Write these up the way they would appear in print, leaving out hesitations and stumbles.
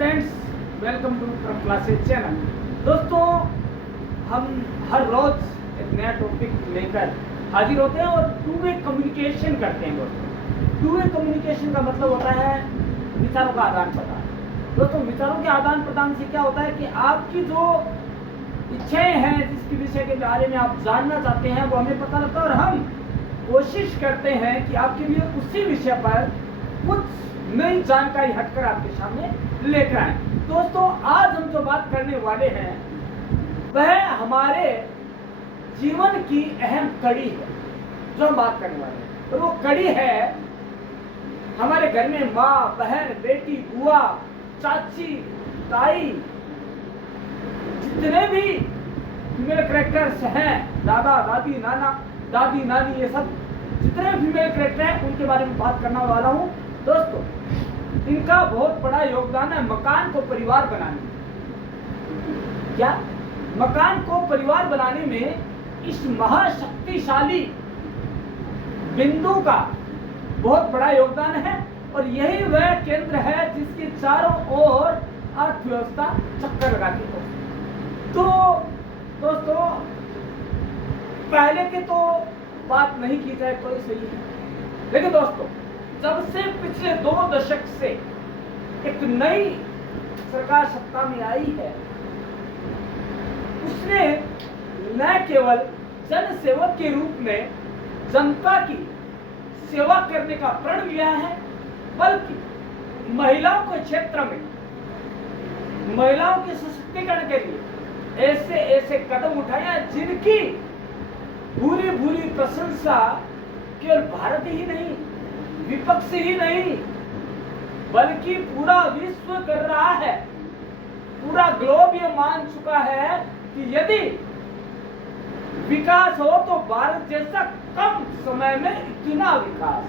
Friends, welcome to from classes channel. दोस्तों, हम हर रोज एक नया टॉपिक लेकर हाजिर होते हैं और टू वे कम्युनिकेशन करते हैं। दोस्तों, टू वे कम्युनिकेशन का मतलब होता है विचारों का आदान प्रदान। दोस्तों, विचारों के आदान प्रदान से क्या होता है कि आपकी जो इच्छाएं हैं, जिसकी विषय के बारे में आप जानना चाहते हैं, वो हमें पता लगता है और हम कोशिश करते हैं कि आपके लिए उसी विषय पर कुछ नई जानकारी हटकर आपके सामने लेकर आए। दोस्तों, आज हम जो बात करने वाले हैं वह हमारे जीवन की अहम कड़ी है, जो हम बात करने वाले हैं। और वो कड़ी है हमारे घर में माँ, बहन, बेटी, बुआ, चाची, ताई, जितने भी फीमेल कैरेक्टर्स हैं, दादा, दादी, नाना, दादी, नानी, ये सब जितने फीमेल कैरेक्टर हैं उनके बारे में बात करने वाला हूँ। दोस्तों, इनका बहुत बड़ा योगदान है मकान को परिवार बनाने में। क्या मकान को परिवार बनाने में इस महाशक्तिशाली बिंदु का बहुत बड़ा योगदान है और यही वह केंद्र है जिसके चारों ओर अर्थव्यवस्था चक्कर लगाती है। तो दोस्तों, पहले की तो बात नहीं की जाए तो ही सही है, लेकिन दोस्तों, जब से पिछले 2 दशक से एक नई सरकार सत्ता में आई है, उसने न केवल जन सेवक के रूप में जनता की सेवा करने का प्रण लिया है, बल्कि महिलाओं के क्षेत्र में महिलाओं के सशक्तिकरण के लिए ऐसे ऐसे कदम उठाए जिनकी भूरी भूरी प्रशंसा केवल भारत ही नहीं, विपक्ष ही नहीं, बल्कि पूरा विश्व कर रहा है। पूरा ग्लोब ये मान चुका है कि यदि विकास हो तो भारत जैसा कम समय में इतना विकास।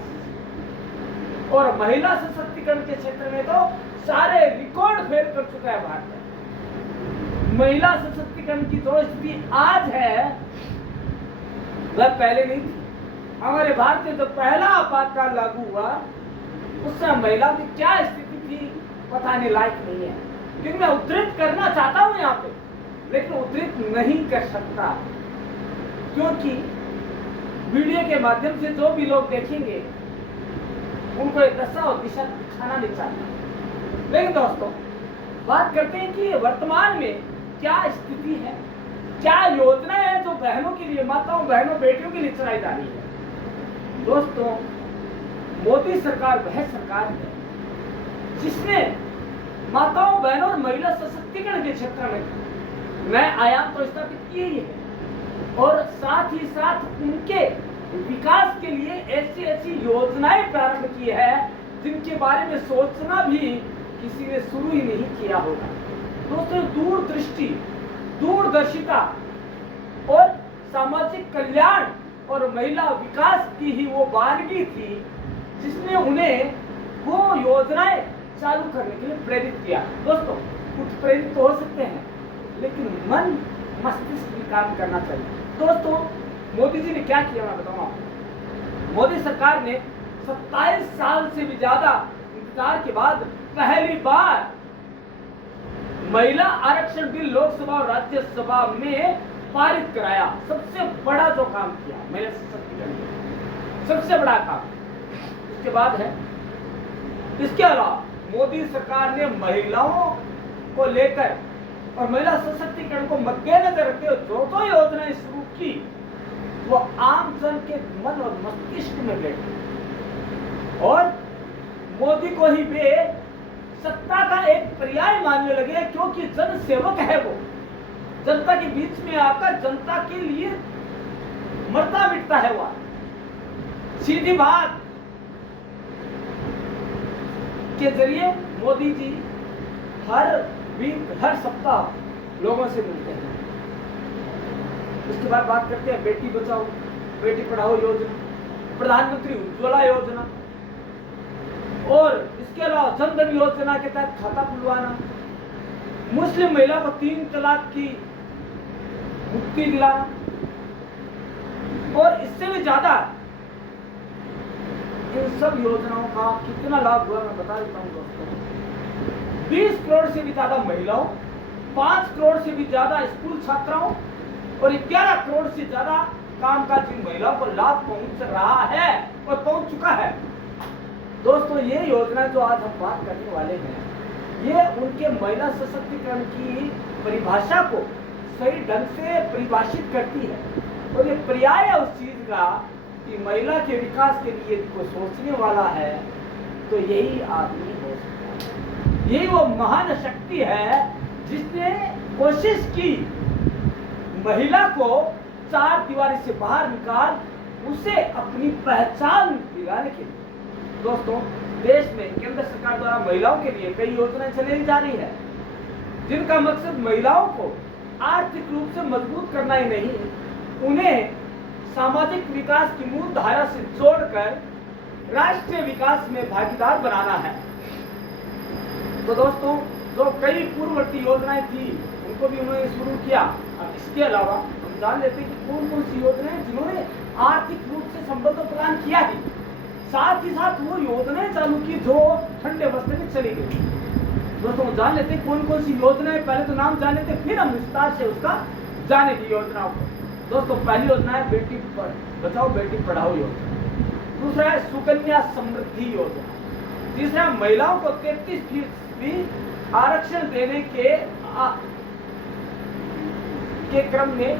और महिला सशक्तिकरण के क्षेत्र में तो सारे रिकॉर्ड फेल कर चुका है भारत। महिला सशक्तिकरण की जो स्थिति आज है वह पहले नहीं थी। हमारे भारत में तो पहला आपातकाल लागू हुआ, उस समय महिलाओं की क्या स्थिति थी बताने लायक नहीं है। क्योंकि मैं उद्धृत करना चाहता हूं यहाँ पे, लेकिन उद्धृत नहीं कर सकता, क्योंकि वीडियो के माध्यम से जो भी लोग देखेंगे उनको एक दशा और दिशा दिखाना नहीं चाहता। लेकिन दोस्तों, बात करते हैं कि वर्तमान में क्या स्थिति है, क्या योजनाएं हैं जो बहनों के लिए, माताओं, बहनों, बेटियों के लिए चलाई जा रही है। दोस्तों, मोदी सरकार वह सरकार है जिसने माताओं, बहनों और महिला सशक्तिकरण के क्षेत्र में नए आयाम तो स्थापित किए ही है और साथ ही साथ उनके विकास के लिए ऐसी ऐसी योजनाएं प्रारंभ की है जिनके बारे में सोचना भी किसी ने शुरू ही नहीं किया होगा। दोस्तों, दूरदृष्टि, दूरदर्शिता और सामाजिक कल्याण और महिला विकास की ही वो वानगी थी जिसने उन्हें वो योजनाएं चालू करने के लिए प्रेरित किया। दोस्तों, कुछ प्रेरित तो हो सकते हैं, लेकिन मन मस्तिष्क भी काम करना चाहिए। दोस्तों, मोदी जी ने क्या किया मैं बताऊं आपको। मोदी सरकार ने 27 साल से भी ज्यादा इंतजार के बाद पहली बार महिला आरक्षण बिल लोकसभा और राज्यसभा में पारित कराया। सबसे बड़ा जो काम किया महिला सशक्तिकरण, सबसे बड़ा काम। इसके बाद है, इसके अलावा मोदी सरकार ने महिलाओं को लेकर और महिला सशक्तिकरण को मद्देनजर रखते हुए जो योजनाएं शुरू की वो आम जन के मन और मस्तिष्क में बैठी और मोदी को ही वे सत्ता का एक पर्याय मानने लगे, क्योंकि जन सेवक है वो। जनता के बीच में आकर जनता के लिए मरता मिटता है वो। सीधी बात के जरिए मोदी जी हर वीक, हर सप्ताह लोगों से मिलते हैं। उसके बाद बात करते हैं बेटी बचाओ, बेटी पढ़ाओ योजना, प्रधानमंत्री उज्ज्वला योजना और इसके अलावा जन धन योजना के तहत खाता खुलवाना, मुस्लिम महिला को 3 तलाक की मुक्ति दिलाना और इससे भी ज्यादा इन सब योजनाओं का कितना लाभ हुआ मैं बता देता हूँ दोस्तों। 20 करोड़ से भी ज्यादा महिलाओं, 5 करोड़ से भी ज्यादा स्कूल छात्राओं और 11 करोड़ से ज्यादा कामकाजी महिलाओं को लाभ पहुंच रहा है और पहुंच चुका है। दोस्तों, ये योजना जो आज हम बात करने वाले हैं, ये उनके महिला सशक्तिकरण की परिभाषा को सही ढंग से परिभाषित करती है और ये पर्याय है उस चीज का कि महिला के विकास के लिए कोई सोचने वाला है तो यही आदमी हो सकता है। यही वो महान शक्ति है जिसने कोशिश की महिला को चार दीवारी से बाहर निकाल उसे अपनी पहचान दिलाने के लिए। दोस्तों, देश में केंद्र सरकार द्वारा महिलाओं के लिए कई योजनाएं चलाई जा रही है जिनका मकसद महिलाओं को आर्थिक रूप से मजबूत करना ही नहीं, उन्हें सामाजिक विकास की मूल धारा से जोड़कर राष्ट्रीय विकास में भागीदार बनाना है। तो दोस्तों, जो कई पूर्ववर्ती योजनाएं थी उनको भी उन्होंने शुरू किया। अब इसके अलावा हम जान लेते हैं कि कौन कौन सी योजनाएं जिन्होंने आर्थिक रूप से संबंध प्रदान किया है, साथ ही साथ वो योजनाएं चालू की जो ठंडे बस्ते में चली गई। दोस्तों, हम जान लेते हैं कौन कौन सी योजनाएं, पहले तो नाम जान लेते फिर हम विस्तार से उसका जाने की योजनाओं को। दोस्तों, पहली योजना है बेटी बचाओ बेटी पढ़ाओ योजना, दूसरा है सुकन्या समृद्धि योजना, तीसरा महिलाओं को 33% आरक्षण देने के क्रम में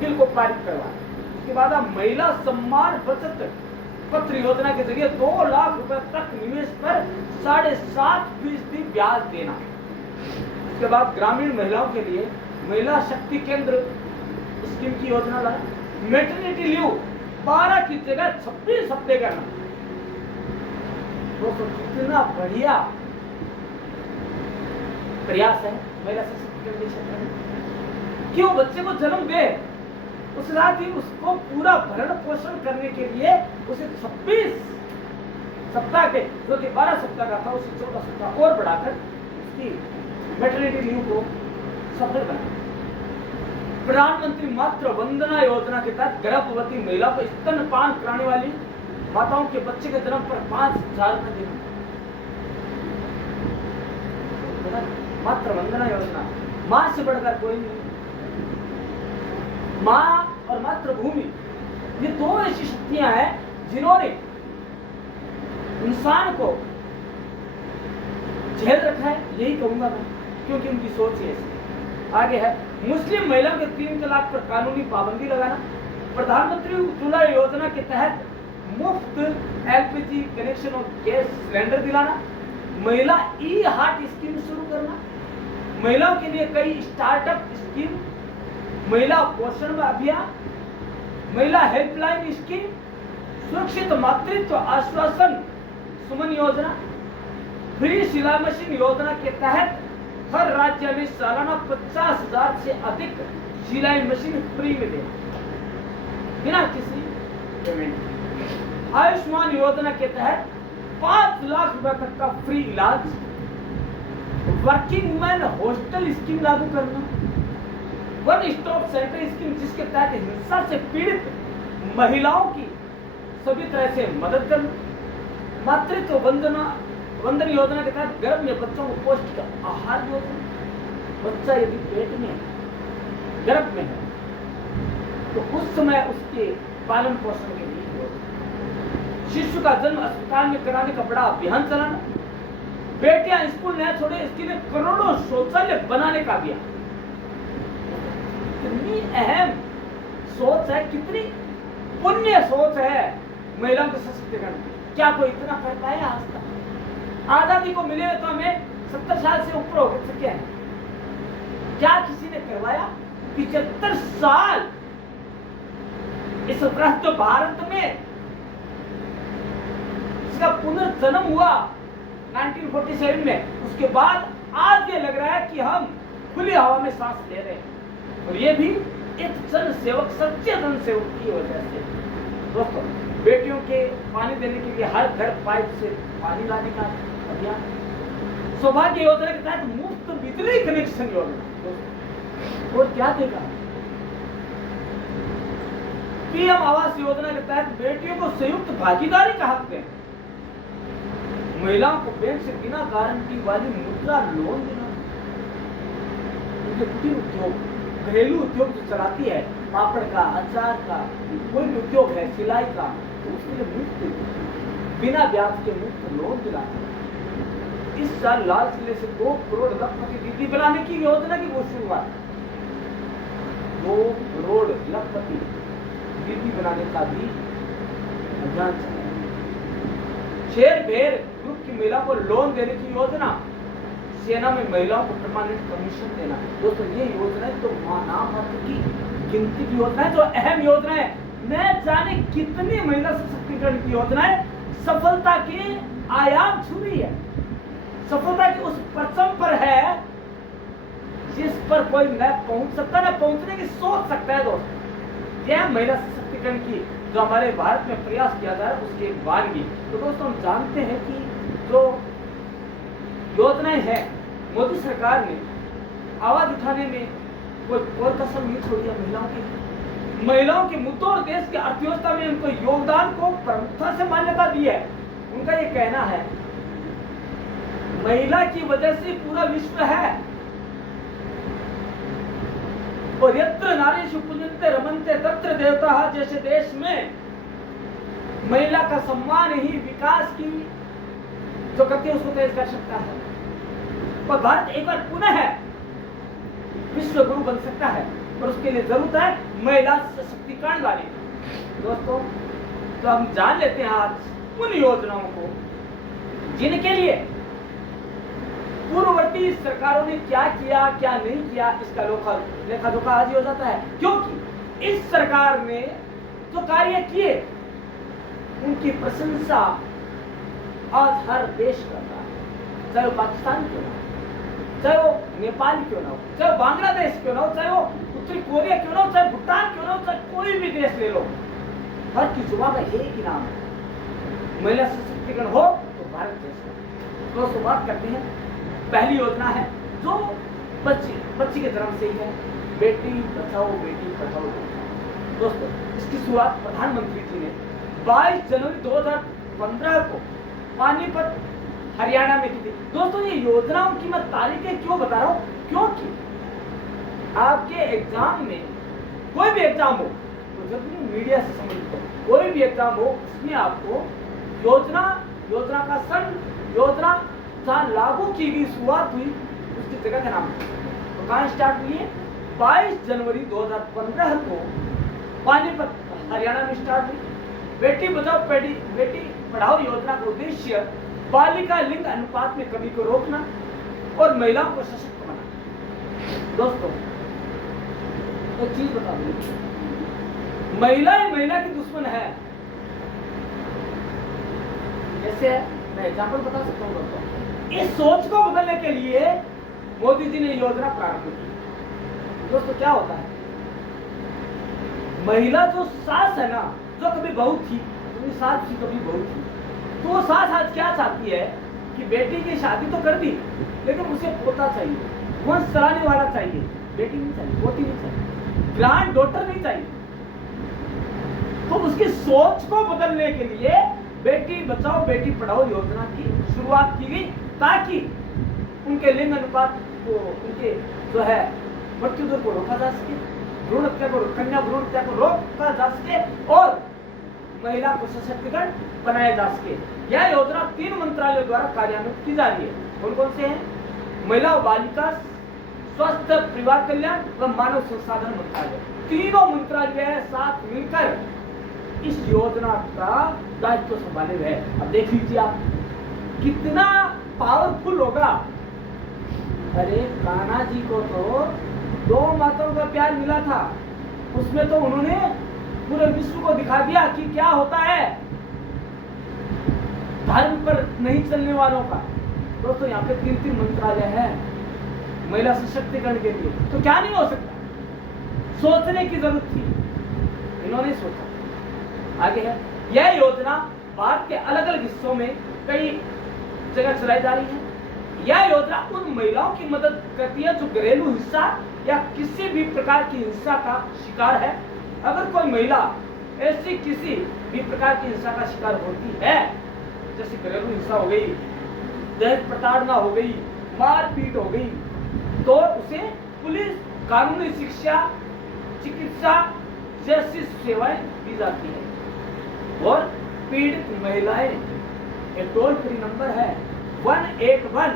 बिल को पारित करवाया। उसके बाद महिला सम्मान बचत पत्र योजना के जरिए 2 लाख रुपए तक निवेश पर 7.5% ब्याज देना। उसके बाद ग्रामीण महिलाओं के लिए महिला शक्ति केंद्र स्कीम की योजना लाया। मैटरनिटी लीव 12 की जगह 26 हफ्ते करना। दोस्तों, कितना बढ़िया प्रयास है महिला सशक्तिकरण के क्षेत्र में। क्यों बच्चे को जन्म दे, उस साथ ही उसको पूरा भरण पोषण करने के लिए उसे 26 सप्ताह के, जो कि 12 सप्ताह का था, उसे 14 सप्ताह और बढ़ाकर उसकी मैटरनिटी लीव को सफल बनाया। प्रधानमंत्री मातृ वंदना योजना के तहत गर्भवती महिला को स्तनपान कराने वाली माताओं के बच्चे के जन्म पर 5,000 रुपए देना। मातृ वंदना योजना, मां से बढ़कर कोई नहीं। मां और मातृभूमि, ये 2 ऐसी शक्तियां हैं जिन्होंने इंसान को झेल रखा है, यही कहूंगा मैं, क्योंकि उनकी सोच ही ऐसी। आगे है मुस्लिम महिलाओं के 3 तलाक पर कानूनी पाबंदी लगाना। प्रधानमंत्री उज्ज्वला योजना के तहत मुफ्त एलपीजी कनेक्शन और गैस सिलेंडर दिलाना। महिला ई हार्ट स्कीम शुरू करना। महिलाओं के लिए कई स्टार्टअप स्कीम, महिला पोषण अभियान, महिला हेल्पलाइन स्कीम, सुरक्षित मातृत्व आश्वासन सुमन योजना, फ्री सिलाई मशीन योजना के तहत हर राज्य में सालाना 50,000 से अधिक सिलाई मशीन फ्री में देना बिना किसी पेमेंट। आयुष्मान योजना के तहत 5 लाख रुपए तक का फ्री इलाज। वर्किंग वुमेन हॉस्टल स्कीम लागू करना। वन स्टॉप सेंटर स्कीम, जिसके तहत हिंसा से पीड़ित महिलाओं की सभी तरह से मदद करना। मातृत्व वंदन योजना के तहत गर्भ में बच्चों को पौष्टिक आहार योजना। बच्चा यदि पेट में गर्भ में है तो उस समय उसके पालन पोषण के लिए योजना। शिशु का जन्म अस्पताल में कराने का बड़ा अभियान चलाना। बेटियां स्कूल न छोड़े, इसके लिए करोड़ों शौचालय बनाने का अभियान। कितनी अहम सोच है, कितनी पुण्य सोच है महिलाओं के सशक्तिकरण। क्या कोई इतना कर पाया आज तक? आजादी को मिले तो हमें 70 साल से ऊपर हो चुके हैं। क्या किसी ने करवाया? 75 साल इस भ्रष्ट भारत में इसका पुनर्जन्म हुआ 1947 में। उसके बाद आज ये लग रहा है कि हम खुली हवा में सांस ले रहे हैं, और ये भी एक जन सेवक, सच्चे जन सेवक की वजह से। दोस्तों, बेटियों के पानी देने के लिए हर घर पाइप से पानी लाने का अभियान। सौभाग्य योजना के तहत मुफ्त बिजली कनेक्शन योजना। और क्या देगा? पीएम आवास योजना के तहत बेटियों को संयुक्त भागीदारी का हक दें। महिलाओं को बैंक से बिना गारंटी वाली मुद्रा लोन देना, उनके कुटीर उद्योग, घरेलू उद्योग जो चलाती है, पापड़ का, अचार का, कोई भी उद्योग है, सिलाई का, तो उसके लिए मुफ्त बिना ब्याज के मुफ्त लोन दिलाना। इस साल लाल किले से 2 करोड़ लखपति दीदी बनाने की योजना की वो शुरुआत, 2 करोड़ लखपति दीदी बनाने का भी अभियान चला। शेर भेर ग्रुप की महिला को लोन देने की योजना, सेना में महिलाओं को परमानेंट कमीशन देना। दोस्तों ये योजना तो नामात्र की गिनती की योजना है, जो अहम योजना है, न जाने कितनी महिला सशक्तिकरण की योजना है, सफलता के आयाम छू रही है, सफलता की उस परचम पर है जिस पर कोई न पहुंच सकता, न पहुंचने की सोच सकता है। दोस्तों यह महिला सशक्तिकरण की जो हमारे भारत में प्रयास किया जा रहा है उसकी एक वानगी। तो दोस्तों हम जानते हैं कि जो योजनाएं हैं, मोदी सरकार ने आवाज उठाने में कोई कसर नहीं छोड़ी है महिलाओं के मुद्दों और देश की अर्थव्यवस्था में उनको योगदान को प्रमुखता से मान्यता दी है। उनका ये कहना है महिला की वजह से पूरा विश्व है, और यत्र नारीषु पूज्यन्ते रमन्ते तत्र देवताः जैसे देश में महिला का सम्मान ही विकास की जो गति है उसको तेज कर सकता है, और भारत एक बार पुनः विश्व गुरु बन सकता है, और उसके लिए जरूरत है महिला सशक्तिकरण वाली। दोस्तों तो हम जान लेते हैं आज उन योजनाओं को जिनके लिए पूर्ववर्ती सरकारों ने क्या किया क्या नहीं किया, इसका लेखा जोखा आज हो जाता है, क्योंकि इस सरकार ने जो कार्य किए उनकी प्रशंसा आज हर देश करता है, चाहे वो पाकिस्तान क्यों ना हो, चाहे वो नेपाल क्यों ना हो, चाहे वो बांग्लादेश क्यों ना हो, चाहे वो उत्तरी कोरिया क्यों ना हो, चाहे भूटान क्यों ना हो, चाहे कोई भी देश ले लो, हर की जुबान का एक ही नाम है, महिला सशक्तिकरण हो तो भारत देश का। दोस्तों बात करते हैं, पहली योजना है जो बच्ची के जन्म से ही है, बेटी बचाओ बेटी पढ़ाओ। दोस्तों इसकी शुरुआत प्रधानमंत्री जी ने 22 जनवरी 2015 को पानीपत हरियाणा में की थी। दोस्तों ये योजनाओं की मैं तारीखें क्यों बता रहा हूँ, क्योंकि आपके एग्जाम में कोई भी एग्जाम हो तो जब भी मीडिया से संबंधित हो, कोई भी एग्जाम हो उसमें आपको योजना का सन, योजना जहाँ लागू की गई शुरुआत हुई उसकी जगह का नाम तो कहाँ स्टार्ट हुई है, 22 जनवरी 2015 को पानीपत हरियाणा में स्टार्ट हुई। बेटी बचाओ बेटी पढ़ाओ योजना का उद्देश्य बालिका लिंग अनुपात में कमी को रोकना और महिलाओं को सशक्त बनाना। दोस्तों एक चीज बता दूं, महिला ही महिला की दुश्मन है, कैसे है मैं एग्जाम्पल बता सकता हूँ दोस्तों। इस सोच को बदलने के लिए मोदी जी ने योजना प्रारंभ की। दोस्तों क्या होता है, महिला जो सास है ना, जो कभी बहू थी, तो सास थी कभी बहू थी, तो वो सास आज क्या चाहती है कि बेटी की शादी तो कर दी लेकिन उसे पोता चाहिए, वंश चलाने वाला चाहिए, बेटी नहीं चाहिए, पोती नहीं चाहिए, ग्रैंड डॉटर नहीं चाहिए। तो उसकी सोच को बदलने के लिए बेटी बचाओ बेटी पढ़ाओ योजना की शुरुआत की गई, ताकि उनके लिंग अनुपात को, उनके जो है मृत्यु दर को रोका जा सके, भ्रूण हत्या को, कन्या भ्रूण हत्या को रोका जा सके और महिला को सशक्तिकरण बनाया जा सके। यह योजना 3 मंत्रालयों द्वारा कार्यान्वित की जा रही है। कौन कौन से हैं? महिला और बालिका स्वास्थ्य परिवार कल्याण व मानव संसाधन मंत्रालय, तीनों मंत्रालय साथ मिलकर इस योजना का दायित्व संभाले हुए। अब देख लीजिए आप कितना पावरफुल होगा। अरे कान्हा जी को तो 2 माताओं का प्यार मिला था, उसमें तो उन्होंने पूरे विश्व को दिखा दिया कि क्या होता है धर्म पर नहीं चलने वालों का। दोस्तों यहाँ पे 3 मंत्रालय है महिला सशक्तिकरण के लिए, तो क्या नहीं हो सकता? सोचने की जरूरत थी, इन्होंने सोचा। आगे है, यह योजना भारत के अलग अलग हिस्सों में कई जगह चलाई जा रही है। यह योजना उन महिलाओं की मदद करती है जो घरेलू हिंसा या किसी भी प्रकार की हिंसा का शिकार है। अगर कोई महिला ऐसी किसी भी प्रकार की हिंसा का शिकार होती है जैसे घरेलू हिंसा हो गई, दहेज प्रताड़ना हो गई, मारपीट हो गई, तो उसे पुलिस, कानूनी शिक्षा, चिकित्सा जैसी सेवाएं दी जाती है। और पीड़ित महिलाएं, एक टोल फ्री नंबर है 181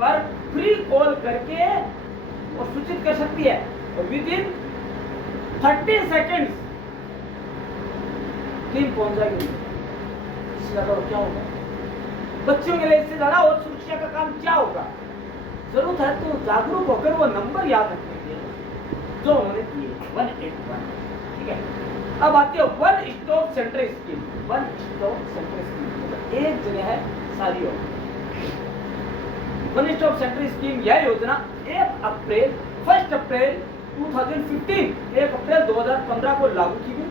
पर फ्री कॉल करके और सूचित कर सकती है, और विद इन 30 सेकेंड्स टीम पहुंच जाएगी। इससे ज्यादा और क्या होगा? बच्चों के लिए इससे ज्यादा और सुरक्षा का काम क्या होगा? जरूरत है तो जागरूक होकर वो नंबर याद रखने के जो उन्होंने किए 181। ठीक है, अब आती है one stop centre scheme. One stop centre scheme मतलब एक जगह है सारी हो। वन स्टॉप सेंटर स्कीम यह योजना 1 अप्रैल 2015 को लागू की गई।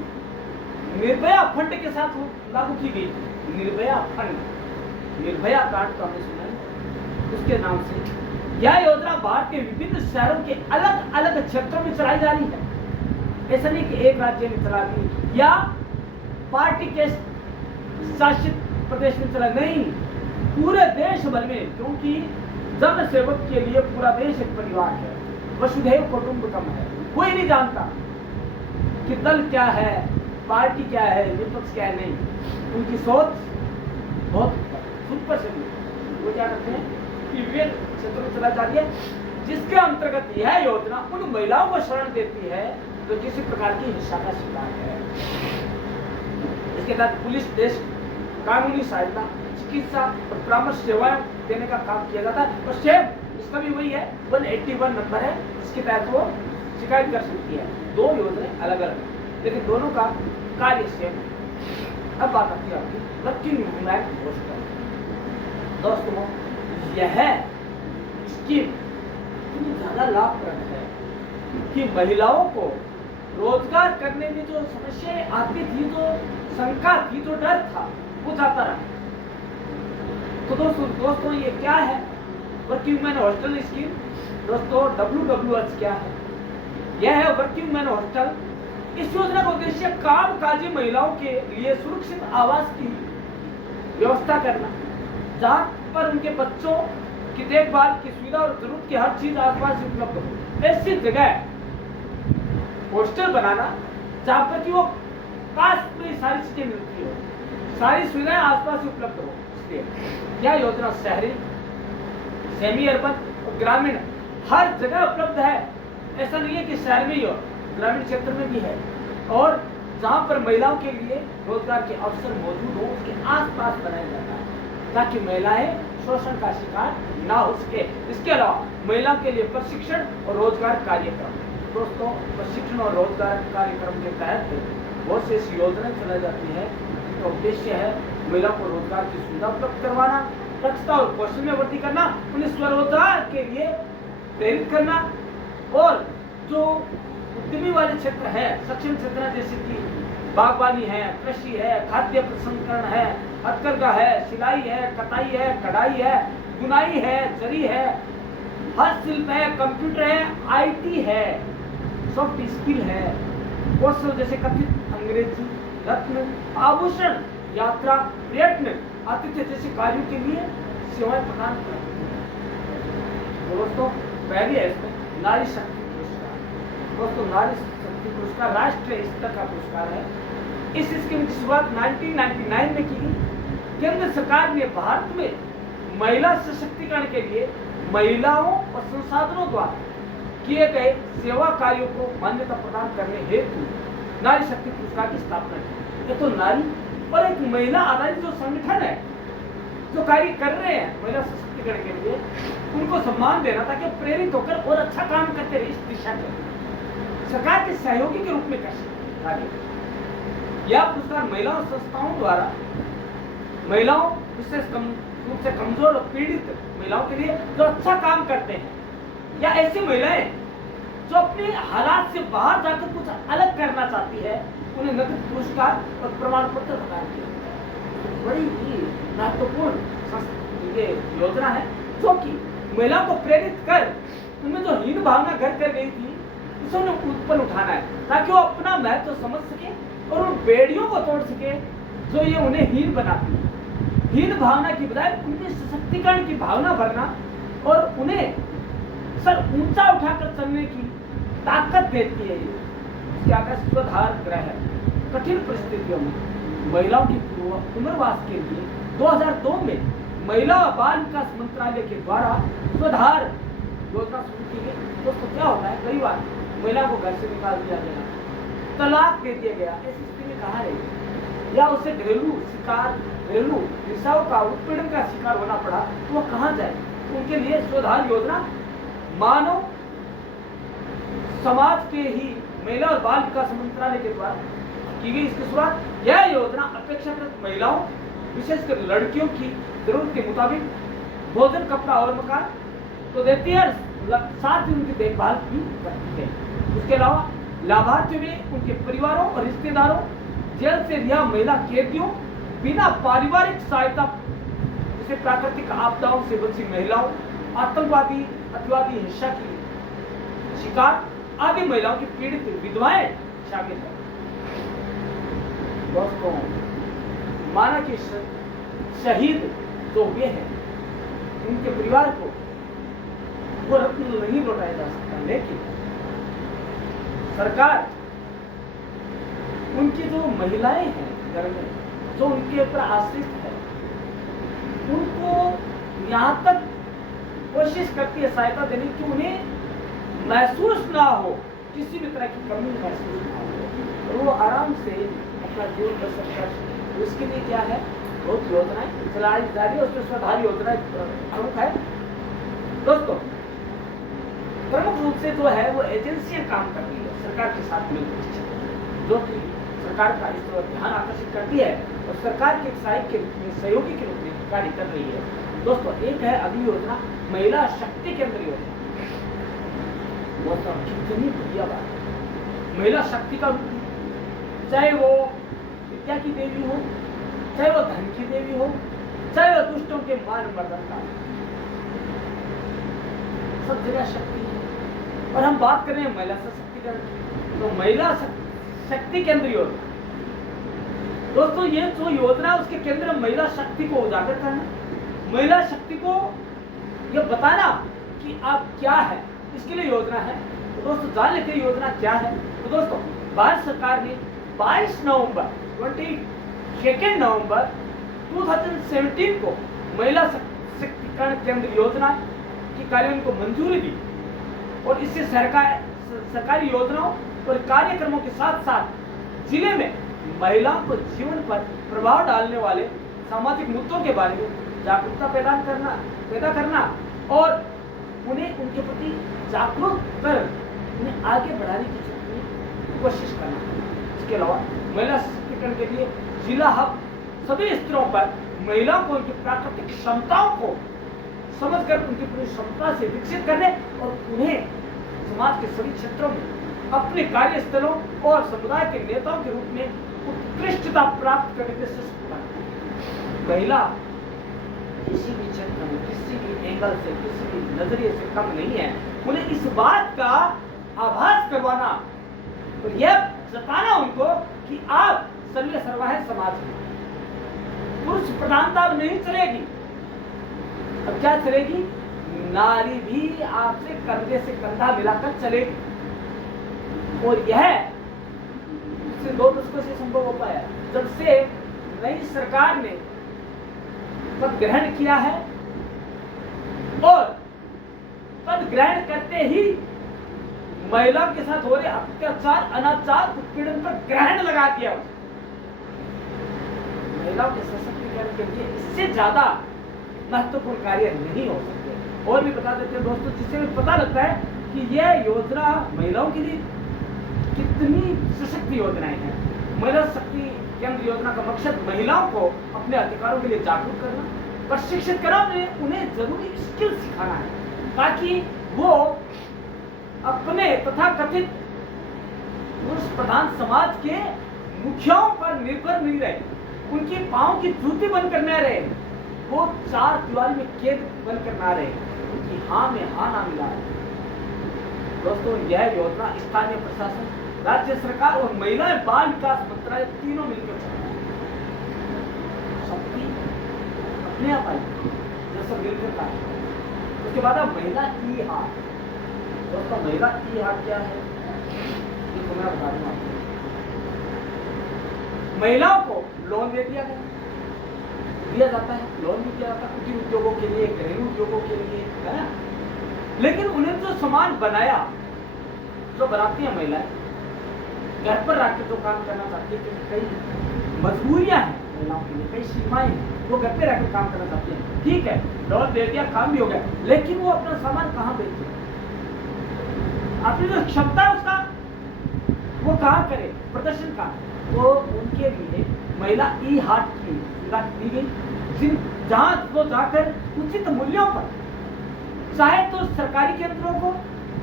निर्भया फंड के साथ लागू की गई। निर्भया फंड, निर्भया कांड तो हमने सुना है, उसके नाम से यह योजना भारत के विभिन्न शहरों के अलग अलग क्षेत्रों में चलाई जा रही है। ऐसा नहीं कि एक राज्य में चला दी या पार्टी के शासित प्रदेश में चला, नहीं, पूरे देश भर में, क्योंकि जन सेवक के लिए पूरा देश एक परिवार है, वसुधैव कुटुंबकम है। कोई नहीं जानता कि दल क्या है, पार्टी क्या है, विपक्ष क्या है, नहीं, उनकी सोच बहुत सुपर से वो क्या करते हैं कि विभिन्न क्षेत्रों में चला जाती है, जिसके अंतर्गत यह योजना उन महिलाओं को शरण देती है जो किसी प्रकार की हिंसा का शिकार है। इसके तहत पुलिस, देश कानूनी सहायता, चिकित्सा और परामर्श सेवाएं देने का काम किया जाता है। और सेम इसका भी वही है, 181 नंबर है, इसके तहत वो शिकायत कर सकती है। दो योजनाएं अलग अलग है, लेकिन दोनों का कार्य सेम है। अब बात आती है आपकी वर्किंग वुमेन हॉस्टल। दोस्तों, यह स्कीम इतनी ज्यादा लाभप्रद है कि महिलाओं को रोजगार करने में जो समस्याएं आती थी, जो शंका थी, जो डर था, वो जाता रहा। तो दोस्तों ये क्या है वर्किंग वुमेन हॉस्टल स्कीम? दोस्तों WWH क्या है? यह है वर्किंग वुमेन हॉस्टल। इस योजना का उद्देश्य कामकाजी महिलाओं के लिए सुरक्षित आवास की व्यवस्था करना, जहां पर उनके बच्चों की देखभाल की सुविधा और जरूरत की हर चीज आसपास उपलब्ध हो। ऐसी जगह हॉस्टल बनाना जहां पर कि वो पास में सारी चीजें मिलती हो, सारी सुविधाएं आसपास ही उपलब्ध हो। इसलिए यह योजना शहरी, सेमी अर्बन और ग्रामीण हर जगह उपलब्ध है। ऐसा नहीं है कि शहर में ही हो, ग्रामीण क्षेत्र में भी है। और जहां पर महिलाओं के लिए रोजगार के अवसर मौजूद हो, उसके आसपास बनाया जाता है ताकि महिलाएं शोषण का शिकार ना हो सके। इसके अलावा महिलाओं के लिए प्रशिक्षण और रोजगार कार्यक्रम। दोस्तों, प्रशिक्षण और रोजगार कार्यक्रम के तहत बहुत सी ऐसी योजनाएं चलाई जाती है जिसका उद्देश्य है महिलाओं को रोजगार की सुविधा उपलब्ध करवाना, दक्षता और कौशल में वृद्धि करना, उन्हें स्वरोजगार के लिए प्रेरित करना। और जो उद्यमी वाले क्षेत्र है, सक्षम क्षेत्र है, जैसे कि बागवानी है, कृषि है, खाद्य प्रसंस्करण है, हथकरघा है, सिलाई है, कटाई है, कढ़ाई है, बुनाई है, जरी है, हस्तशिल्प है, कंप्यूटर है, IT है, सॉफ्ट स्किल है, कौशल जैसे कथित अंग्रेजी, रत्न, आभूषण, यात्रा, पर्यटन, आतिथ्य जैसे कार्यों के लिए सेवाएं प्रदान करती है। दोस्तों, पहली है इसमें नारी शक्ति पुरस्कार। दोस्तों, नारी शक्ति पुरस्कार राष्ट्रीय स्तर का पुरस्कार है। इस स्कीम की शुरुआत 1999 में की गई। केंद्र सरकार ने भारत में महिला सशक्तिकरण के लिए महिलाओं और संसाधनों द्वारा किए गए सेवा कार्यों को मान्यता प्रदान करने हेतु नारी शक्ति पुरस्कार की स्थापना की। ये तो नारी और एक महिला आधारित जो संगठन है, जो कार्य कर रहे हैं महिला सशक्तिकरण के लिए, उनको सम्मान देना ताकि प्रेरित होकर और अच्छा काम करते रहे इस दिशा में, सरकार के सहयोगी के रूप में कर कार्य। यह पुरस्कार महिलाओं संस्थाओं द्वारा महिलाओं, विशेष रूप से कमजोर और पीड़ित महिलाओं के लिए जो अच्छा काम करते हैं, या ऐसी महिलाएं जो अपने हालात से बाहर जाकर कुछ अलग करना चाहती है, उन्हें नगद पुरस्कार और प्रमाण पत्र प्रदान किया जाता है। बड़ी ही महत्वपूर्ण ये योजना है जो कि महिलाओं को प्रेरित कर उनमें जो हीन भावना घर कर गई थी उसे उन्हें उत्पन्न उठाना है, ताकि वो अपना महत्व समझ सके और उन बेड़ियों को तोड़ सके जो ये उन्हें हीन बनाती है। हीन भावना की बजाय उनके सशक्तिकरण की भावना भरना और उन्हें सर ऊंचा उठाकर चलने की ताकत देती है। ये क्या कहते हैं, स्वधार ग्रह कठिन परिस्थितियों में महिलाओं की पुनर्वास के लिए 2002 में महिला और बाल विकास मंत्रालय के द्वारा स्वधार योजना शुरू की गई। दोस्तों क्या होता है, कई बार महिला को घर से निकाल दिया गया, तलाक दे दिया गया, ऐसी स्थिति में कहाँ रहेगी, या उसे घरेलू हिंसाओं का उत्पीड़न का शिकार होना पड़ा तो वह कहाँ जाए। उनके लिए स्वधार योजना मानव समाज के ही महिला और बाल विकास मंत्रालय के द्वारा की गई। इसकी शुरुआत, यह योजना अपेक्षाकृत महिलाओं विशेषकर लड़कियों की जरूरत के मुताबिक भोजन, कपड़ा और मकान तो देती है, साथ ही उनकी देखभाल भी करती है। उसके अलावा लाभार्थियों में उनके परिवारों और रिश्तेदारों, जेल से रिहा महिला कैदियों, बिना पारिवारिक सहायता जैसे प्राकृतिक आपदाओं से बची महिलाओं, आतंकवादी अतिवादी हिंसा की शिकार आदि महिलाओं की पीड़ित विधवाएं शामिल है। दोस्तों माना कि शहीद जो हुए हैं उनके परिवार को वो रत्न नहीं लौटाया जा सकता, लेकिन सरकार उनकी जो महिलाएं हैं घर में जो उनके ऊपर आश्रित है उनको यहाँ तक कोशिश करती है सहायता देने की उन्हें महसूस ना हो, किसी भी तरह की कमी महसूस ना हो और वो आराम से अपना जीवन बसर कर सके। उसके लिए क्या है, बहुत योजनाएं चलाई जा रही है, उसमें स्वधार योजनाएं प्रमुख है। दोस्तों प्रमुख रूप से जो है वो एजेंसियां काम कर रही है सरकार के साथ मिलकर, जो कि सरकार का इस तरफ ध्यान आकर्षित करती है और सरकार के सहायक के रूप में, सहयोगी के रूप में कार्य कर रही है। दोस्तों एक है अगली योजना महिला शक्ति केंद्र योजना। दोस्तों कितनी बढ़िया बात है, महिला शक्ति का रूप, चाहे वो विद्या की देवी हो, चाहे वो धन की देवी हो, चाहे वो दुष्टों के मान मर्दन का, सब जगह शक्ति है। और हम बात कर रहे हैं महिला सशक्तिकरण, तो महिला शक्ति केंद्र योजना। दोस्तों ये जो योजना है उसके केंद्र में महिला शक्ति को उजागर करना, महिला शक्ति को ये बताना कि आप क्या है, इसके लिए योजना है। तो दोस्तों जान लेते हैं योजना क्या है। तो दोस्तों भारत सरकार ने 22 नवंबर 2017 को महिला शक्तिकरण केंद्र योजना की कार्यान्वयन को मंजूरी दी और इससे सरकारी योजनाओं और कार्यक्रमों के साथ साथ जिले में महिलाओं को जीवन पर प्रभाव डालने वाले सामाजिक मुद्दों के बारे में जागरूकता पैदा करना और उन्हें उनके प्रति जागरूक कर उन्हें आगे बढ़ाने की कोशिश करना। इसके अलावा महिला सशक्तिकरण के लिए जिला हब सभी स्तरों पर महिलाओं को उनकी प्राकृतिक क्षमताओं को समझकर उनकी पूरी क्षमता से विकसित करने और उन्हें समाज के सभी क्षेत्रों में अपने कार्यस्थलों और समुदाय के नेताओं के रूप में उत्कृष्टता प्राप्त करने के सशक्त बनाना। महिला किसी भी क्षेत्र में, किसी भी एंगल से, किसी भी नजरिए से कम नहीं है। उन्हें इस बात का आभास करवाना और यह जताना उनको कि आप सर्वे सर्वा है समाज में। पुरुष प्रधानता नहीं चलेगी, अब क्या चलेगी, नारी भी आपसे कंधे से कंधा मिलाकर चलेगी। और यह पिछले 2 दशकों से संभव हो पाया जब से नई सरकार ने पद ग्रहण किया है और पद ग्रहण करते ही महिलाओं के साथ हो रहे अत्याचार, अनाचार, उत्पीड़न पर ग्रहण लगा दिया। महिलाओं के सशक्तिकरण के लिए इससे ज्यादा महत्वपूर्ण कार्य नहीं हो सकते। और भी बता देते हैं दोस्तों, जिससे भी पता लगता है कि यह योजना महिलाओं के लिए कितनी सशक्त योजनाएं हैं। महिला शक्ति केंद्र योजना का मकसद महिलाओं को अपने अधिकारों के लिए जागरूक करना, प्रशिक्षित करना, उन्हें जरूरी स्किल सिखाना है ताकि वो अपने तथाकथित पुरुष प्रधान समाज के मुखियाओं पर निर्भर नहीं रहे, उनकी पांव की जूती बनकर न रहे, वो 4 दीवार में कैद बनकर ना रहे, उनकी हाँ में हाँ ना मिला। दोस्तों यह योजना स्थानीय प्रशासन, राज्य सरकार और महिला बाल विकास मंत्रालय तीनों मिलकर चल रहा है। शक्ति नहीं आ पाई, जब सब मिलकर काम। उसके बाद अब महिला ई हाट। दोस्तों महिला ई हाट क्या है ये तो मैं बता दूं आपको। महिलाओं को लोन दे दिया जाता है, लोन भी दिया जाता है कुटीर उद्योगों के लिए, घरेलू उद्योगों के लिए, है ना। लेकिन उन्हें जो सामान बनाया, जो बनाती है महिलाएं, घर पर रखकर जो काम करना चाहती है, क्योंकि कई मजबूरियां हैं महिलाओं के लिए, कई सीमाएं हैं, वो घर पे रहकर काम करना चाहती है। ठीक है, लोन दे दिया, काम भी हो गया, लेकिन वो अपना सामान कहाँ बेचे? अपनी जो क्षमता है उसका वो कहाँ करे, प्रदर्शन कहाँ? वो उनके लिए महिला ई हाट की सुविधा दी गई, जहां वो जाकर उचित मूल्यों पर, चाहे तो सरकारी केंद्रों को,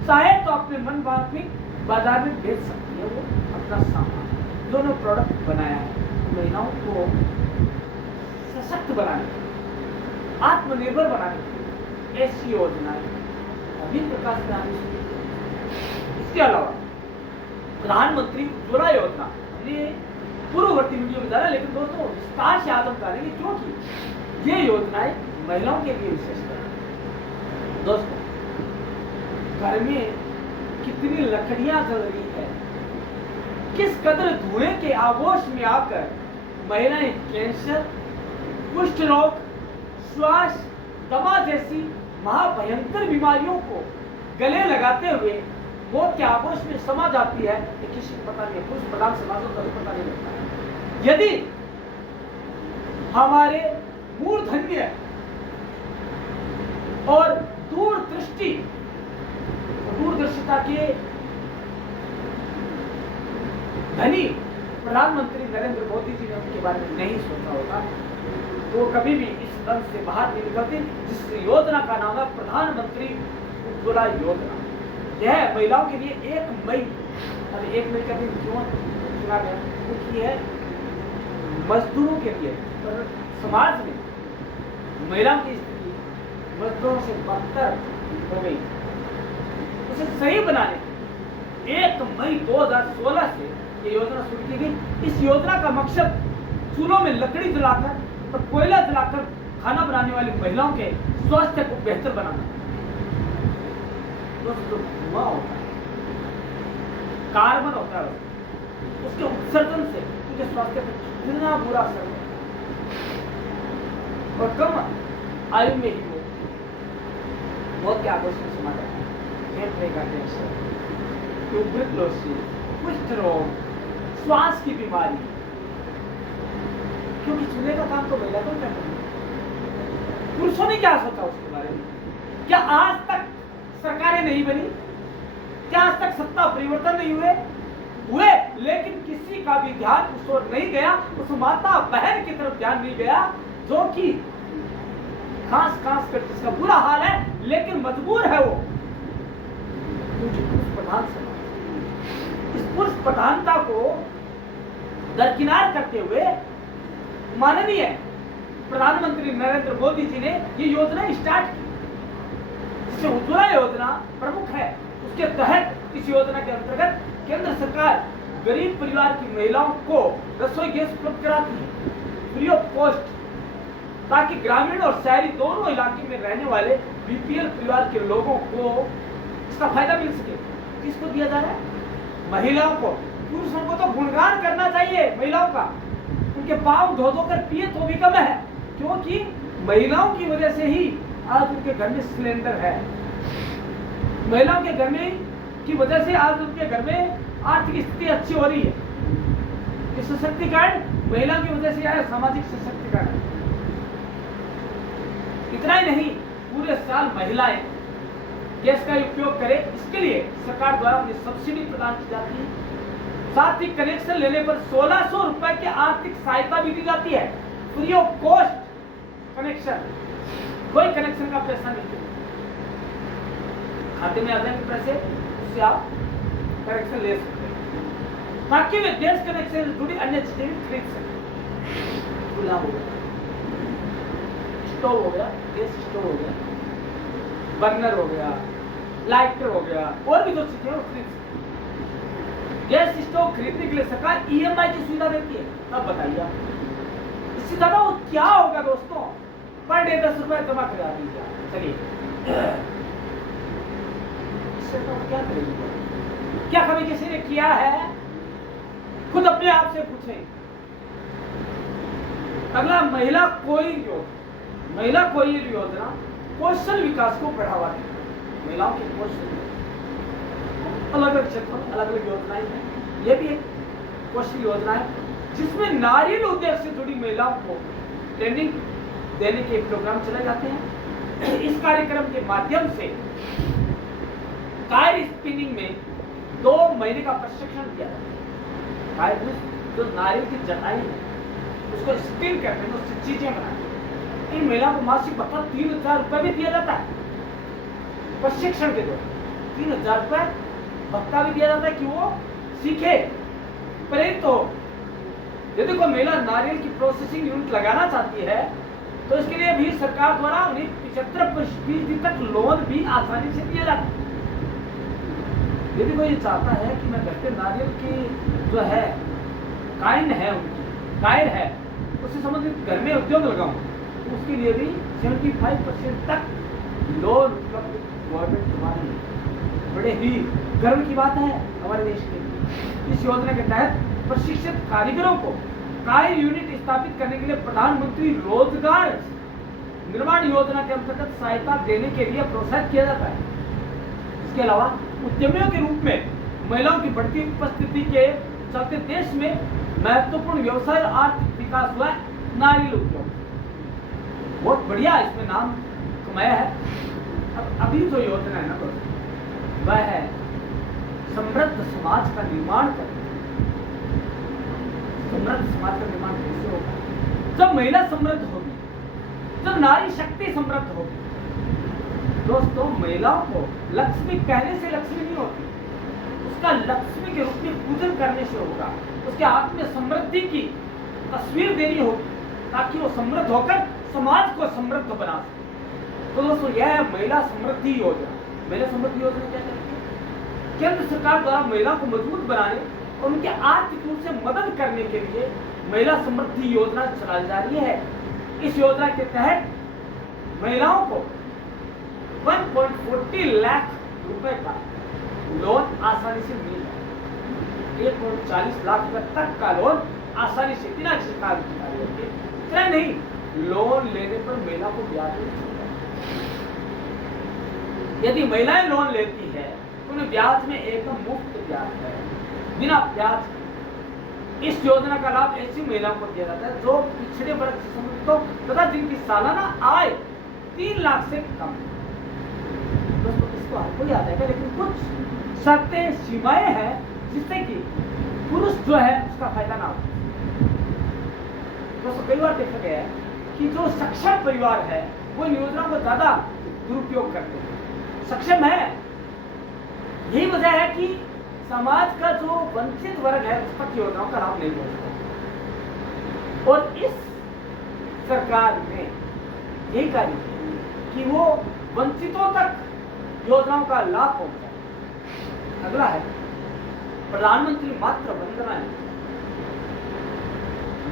चाहे तो अपने मन माफिक बाजार में बेच सकती है वो अपना सामान, जो उन्होंने प्रोडक्ट बनाया है। महिलाओं को सशक्त बनाने के लिए, आत्मनिर्भर बनाने के लिए ऐसी योजनाएं अभी प्रकाश में आनी शुरू। इसके अलावा प्रधानमंत्री उज्ज्वला योजना, ये पूर्ववर्ती वीडियो में जाना, लेकिन दोस्तों विस्तार से आज हम करेंगे, क्योंकि ये योजनाएं महिलाओं के लिए विशेष है। दोस्तों घर में कितनी लकड़ियां जल रही है, किस कदर धुएं के आगोश में आकर महिलाएं कैंसर, कुष्ठ रोग, श्वास, दमा जैसी महाभयंकर बीमारियों को गले लगाते हुए मौत के आगोश में समा जाती है, ये किसी को पता नहीं है। पुरुष प्रधान समाजों को पता नहीं लगता है। यदि हमारे मूर्धन्य और दूरदर्शिता के धनी प्रधानमंत्री नरेंद्र मोदी जी ने उनके बारे में नहीं सोचा होगा, तो वो कभी भी इस दंश से बाहर नहीं निकलते, जिस योजना का नाम है प्रधानमंत्री उज्ज्वला योजना। यह महिलाओं के लिए 1 मई, अब 1 मई का दिन क्यों चुना गया? क्योंकि है मजदूरों के लिए, पर समाज में महिलाओं की स्थिति मजदूरों से बदतर हो गई। उसे सही बनाने 1 मई 2016 से ये योजना शुरू की गई। इस योजना का मकसद चूल्हों में लकड़ी जलाकर और कोयला जलाकर खाना बनाने वाली महिलाओं के स्वास्थ्य को बेहतर बनाना। दोस्तों धुआं होता है, कार्बन होता है, उसके उत्सर्जन से उनके स्वास्थ्य पर कितना बुरा असर होता है, और कम आयु में ही वो मौत के आगोश में समा जाता है। फेफड़े का कैंसर, ट्यूबरकुलोसिस, कुष्ठ रोग, श्वास की बीमारी, क्योंकि चूल्हे का काम तो महिला को करना है। पुरुषों ने क्या सोचा उसके बारे में? क्या आज तक सरकारें नहीं बनी? क्या आज तक सत्ता परिवर्तन नहीं हुए? लेकिन किसी का भी ध्यान उस ओर नहीं गया, उस माता बहन की तरफ ध्यान नहीं गया जो कि खास कर जिसका बुरा हाल है, लेकिन मजबूर है वो, क्योंकि पुरुष प्रधान समाज। इस पुरुष प्रधानता को दरकिनार करते हुए माननीय प्रधानमंत्री नरेंद्र मोदी जी ने ये योजना स्टार्ट की, जिससे उज्ज्वला योजना प्रमुख है। उसके तहत इस योजना के अंतर्गत केंद्र सरकार गरीब परिवार की महिलाओं को रसोई गैस उपलब्ध कराती है फ्री ऑफ कॉस्ट, ताकि ग्रामीण और शहरी दोनों इलाके में रहने वाले बीपीएल परिवार के लोगों को इसका फायदा मिल सके। किसको दिया जा रहा है? महिलाओं को। पुरुषों को तो गुणगान करना चाहिए महिलाओं का, उनके पांव धो कर पिए तो भी कम है, क्योंकि महिलाओं की वजह से ही आज उनके घर में सिलेंडर है। महिलाओं के घर में की वजह से आज उनके घर में आर्थिक स्थिति अच्छी हो रही है। ये सशक्तिकरण महिलाओं की वजह से आया, सामाजिक सशक्तिकरण। इतना ही नहीं, पूरे साल महिलाएं गैस का उपयोग करें, इसके लिए सरकार द्वारा उन्हें सब्सिडी प्रदान की जाती है। साथ ही कनेक्शन लेने पर 1600 रुपए की आर्थिक सहायता भी दी जाती है, फ्री ऑफ कॉस्ट कनेक्शन। कोई कनेक्शन का पैसा नहीं देते, खाते में आ जाएंगे पैसे, उससे आप कनेक्शन ले सकते हैं, ताकि वे गैस कनेक्शन से जुड़ी अन्य चीजें भी खरीद सकें। चूल्हा हो गया, स्टोव हो गया, गैस स्टोव हो गया, बर्नर हो गया, लाइटर हो गया, और भी जो चीजें वो खरीद सकते। गैस स्टोव खरीदने के लिए सरकार ईएमआई की सुविधा देती है। अब बताइए इससे ज्यादा वो क्या होगा दोस्तों? पर डे 10 रुपए जमा करा दीजिए। चलिए, इससे तो क्या करेंगे? क्या कभी किसी ने किया है? खुद अपने आप से पूछें। अगला, महिला कोई योजना कौशल विकास को बढ़ावा देगी। महिलाओं के कौशल, अलग अलग क्षेत्रों में अलग अलग योजनाएं हैं। यह भी एक कौशल योजना है जिसमें नारियल उद्योग से जुड़ी महिलाओं को ट्रेनिंग देने के प्रोग्राम चलाए जाते हैं। इस कार्यक्रम के माध्यम से कायर स्पिनिंग में 2 महीने का प्रशिक्षण दिया जाता है। कायर जो नारियल की जटाई है उसको स्पिन करने में, उससे चीजें बनाने, इन महिलाओं को मासिक भत्ता 3000 रुपए भी दिया जाता है। प्रशिक्षण के दौरान 3000 रुपए भत्ता भी दिया जाता है कि वो सीखे, प्रेरित हो। यदि कोई महिला नारियल की प्रोसेसिंग यूनिट लगाना चाहती है तो इसके लिए भी सरकार द्वारा उन्हें 75% तक लोन भी आसानी से दिया जाता है। यदि कोई चाहता है कि मैं घर पे नारियल की जो है काइन है, उनकी कायर है, उससे संबंधित घर में उद्योग लगाऊं, तो उसके लिए भी 75% तक लोन उपलब्ध गवर्नमेंट तुम्हारी। बड़े ही गर्व की बात है हमारे देश के। इस योजना के तहत प्रशिक्षित कारीगरों को कायर यूनिट स्थापित करने के लिए प्रधानमंत्री रोजगार निर्माण योजना के अंतर्गत सहायता देने के लिए प्रोत्साहित किया जाता है। इसके अलावा उद्यमियों के रूप में महिलाओं की बढ़ती उपस्थिति के चलते देश में महत्वपूर्ण व्यवसाय और आर्थिक विकास हुआ है। नारियल उद्योग बहुत बढ़िया इसमें नाम कमाया है। अब अभी जो योजना है ना दोस्तों, वह है समृद्ध समाज का निर्माण करना। समृद्ध समाज का निर्माण कैसे होगा? जब महिला समृद्ध होगी, जब नारी शक्ति समृद्ध होगी। दोस्तों, महिलाओं को लक्ष्मी कहने से लक्ष्मी नहीं होती, उसका लक्ष्मी के रूप में पूजन करने से होगा। उसके हाथ में समृद्धि की तस्वीर देनी होगी ताकि वो समृद्ध होकर समाज को समृद्ध बना सके। तो दोस्तों, यह है महिला समृद्धि योजना। महिला समृद्धि योजना क्या करती है? केंद्र सरकार द्वारा महिलाओं को मजबूत बनाने और उनके आर्थिक रूप से मदद करने के लिए महिला समृद्धि योजना चलाई जा रही है। इस योजना के तहत महिलाओं को 1.40 लाख रुपए का लोन आसानी से मिल जाए। 1.40 लाख रुपए तक का लोन आसानी से, बिना किसी कागज के। इतना नहीं, लोन लेने पर महिला को ब्याज नहीं मिलता। यदि महिलाएं लोन लेती है तो उन्हें ब्याज में एकदम मुफ्त ब्याज है, बिना ब्याज के। इस योजना का लाभ ऐसी महिलाओं को दिया जाता है जो पिछड़े वर्ग से संबंधित हो तथा जिनकी सालाना आय 3 लाख से कम। दोस्तों, इसको आपको याद है, लेकिन कुछ शर्तें, सीमाएं हैं जिससे कि पुरुष जो है उसका फायदा ना हो। दोस्तों, कई बार देखा गया है कि जो सक्षम परिवार है वो इन योजनाओं को ज्यादा दुरुपयोग करते हैं। सक्षम है, यही वजह है कि समाज का जो वंचित वर्ग है उस तक योजनाओं का लाभ नहीं पहुंचता। और इस सरकार ने यही कार्य किया कि वो वंचितों तक योजनाओं का लाभ पहुंचाए। अगला है प्रधानमंत्री मातृ वंदना।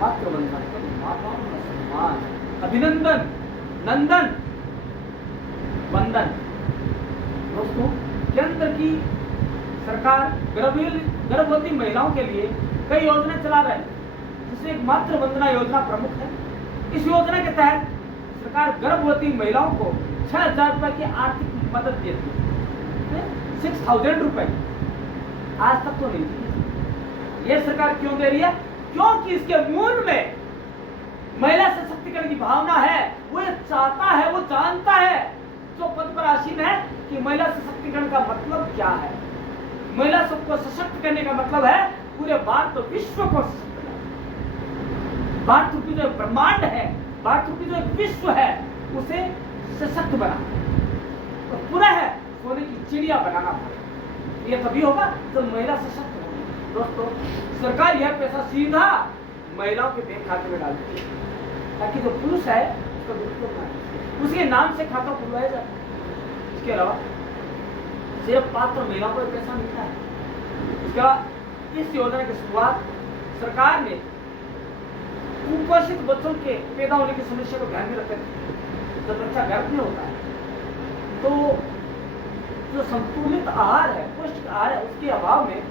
मातृ वंदना माताओं का सम्मान, अभिनंदन, नंदन, वंदन। दोस्तों, केंद्र की सरकार गर्भवती महिलाओं के लिए कई योजनाएं चला रहे हैं, जिसमें एक मातृ वंदना योजना प्रमुख है। इस योजना के तहत सरकार गर्भवती महिलाओं को 6000 रुपए की आर्थिक मदद देती है। 6000 रुपए आज तक तो नहीं दी। यह सरकार क्यों दे रही है? क्योंकि इसके मूल में महिला सशक्तिकरण की भावना है। वो ये चाहता है, वो जानता है जो पद पर आसीन है कि महिला सशक्तिकरण का मतलब क्या है। महिला सबको सशक्त करने का मतलब है पूरे भारत विश्व को सशक्त करना। भारत रूपी जो ब्रह्मांड है, भारत रूपी जो विश्व है, उसे सशक्त बनाना। तो पूरा है सोने की चिड़िया बनाना। ये तभी होगा जब महिला सशक्त होगी। दोस्तों, सरकार यह पैसा सीधा महिलाओं के बैंक खाते में डालती है ताकि जो पुरुष है उसका दुरुपयोग ना हो, उसके नाम से खाता खुलवाया जाए। इसके अलावा सिर्फ पात्र महिलाओं को पैसा मिलता है। इसके अलावा इस योजना की शुरुआत सरकार ने कुपोषित बच्चों के पैदा होने की समस्या को ध्यान में रखकर जब बच्चा गर्भ में होता है तो जो संतुलित आहार है, पौष्टिक आहार है, उसके अभाव में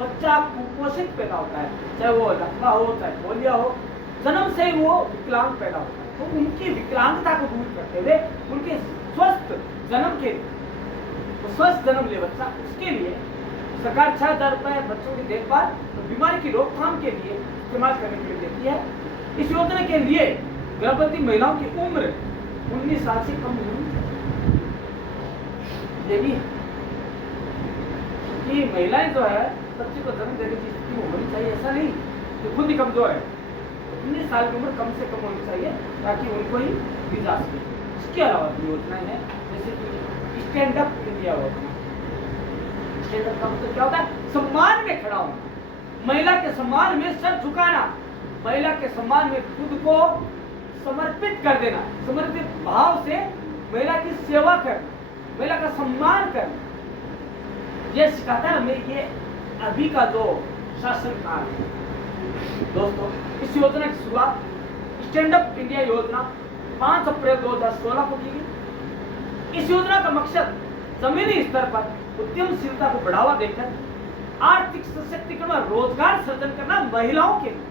बच्चा कुपोषित पैदा होता है, चाहे वो लकवा हो, चाहे पोलिया हो, जन्म से ही वो विकलांग पैदा होता है। तो उनकी विकलांगता को दूर करते हुए उनके स्वस्थ जन्म ले बच्चा, उसके लिए सरकार 6,000 रुपए बच्चों की देखभाल और बीमारी की रोकथाम के लिए इस्तेमाल करने के लिए देती है। इस योजना के लिए गर्भवती महिलाओं की उम्र 19 साल से कम होनी चाहिए। कि महिलाएं जो है बच्चे को जन्म देने की स्थिति में होनी चाहिए, ऐसा नहीं कि खुद ही कमजोर है। 19 साल की उम्र कम से कम होनी चाहिए ताकि उनको ही दी जा सके। इसके अलावा योजनाएं हैं जैसे कि स्टैंड अप इंडिया योजना। स्टैंड अप का मतलब क्या होता है? सम्मान में खड़ा होना, महिला के सम्मान में सर झुकाना, महिला के सम्मान में खुद को समर्पित कर देना, समर्पित भाव से महिला की सेवा करना, महिला का सम्मान करना, यह सिखाता है हमें ये अभी का जो शासन काल है। दोस्तों, इस योजना की शुरुआत स्टैंड अप इंडिया योजना 5 अप्रैल 2016 को की गई। इस योजना का मकसद जमीनी स्तर पर उद्यमशीलता को बढ़ावा देकर आर्थिक सशक्तिकरण और रोजगार सृजन करना महिलाओं के लिए।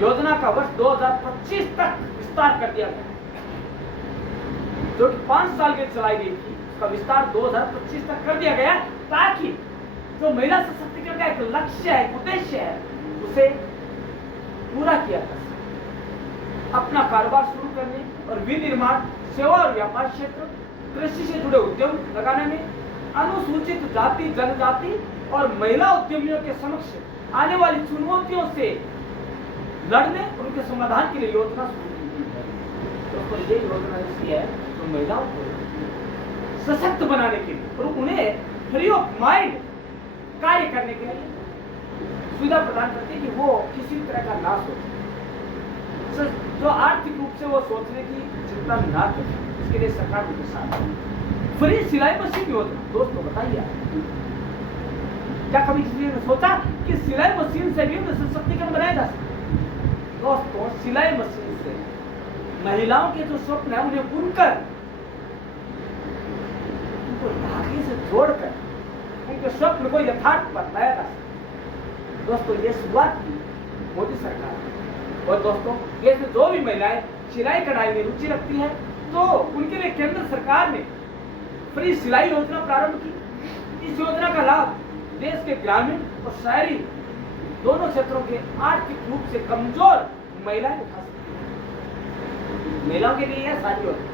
योजना का वर्ष 2025 तक विस्तार कर दिया गया, जो कि 5 साल के चलाई गई थी, उसका विस्तार 2025 तक कर दिया गया ताकि जो महिला सशक्तिकरण का एक लक्ष्य है, उद्देश्य है, उसे पूरा किया जा सके। अपना कारोबार शुरू करने और विनिर्माण, सेवा और व्यापार क्षेत्र, कृषि से जुड़े उद्यम लगाने में, अनुसूचित जाति जनजाति और महिला उद्यमियों के समक्ष आने वाली चुनौतियों से लड़ने और उनके समाधान के लिए योजना शुरू की गई है। तो ये योजना ऐसी है जो महिलाओं को सशक्त बनाने के लिए और उन्हें फ्री ऑफ माइंड कार्य करने के लिए सुविधा प्रदान करती है कि वो किसी तरह का ना सोचे, जो आर्थिक रूप से वो सोचने की चिंता ना करे। इसके लिए सरकार उनके साथ है। फ्री सिलाई मशीन योजना। दोस्तों बताइए, क्या कभी किसी ने सोचा कि सिलाई मशीन से भी उन्हें सशक्तिकरण बनाया जा सकता? दोस्तों, सिलाई मशीन से महिलाओं के जो स्वप्न है उन्हें बुनकर, उनको धागे से जोड़कर उनके स्वप्न को यथार्थ बनाया जा सकता। दोस्तों, ये शुरुआत की मोदी सरकार ने। और दोस्तों, देश में जो भी महिलाएं सिलाई कढ़ाई में रुचि रखती है तो उनके लिए केंद्र सरकार ने फ्री सिलाई योजना प्रारंभ की। इस योजना का लाभ देश के ग्रामीण और शहरी दोनों क्षेत्रों के आर्थिक रूप से कमजोर महिलाएं उठा सकती हैं। महिलाओं के लिए यह सारी योजना,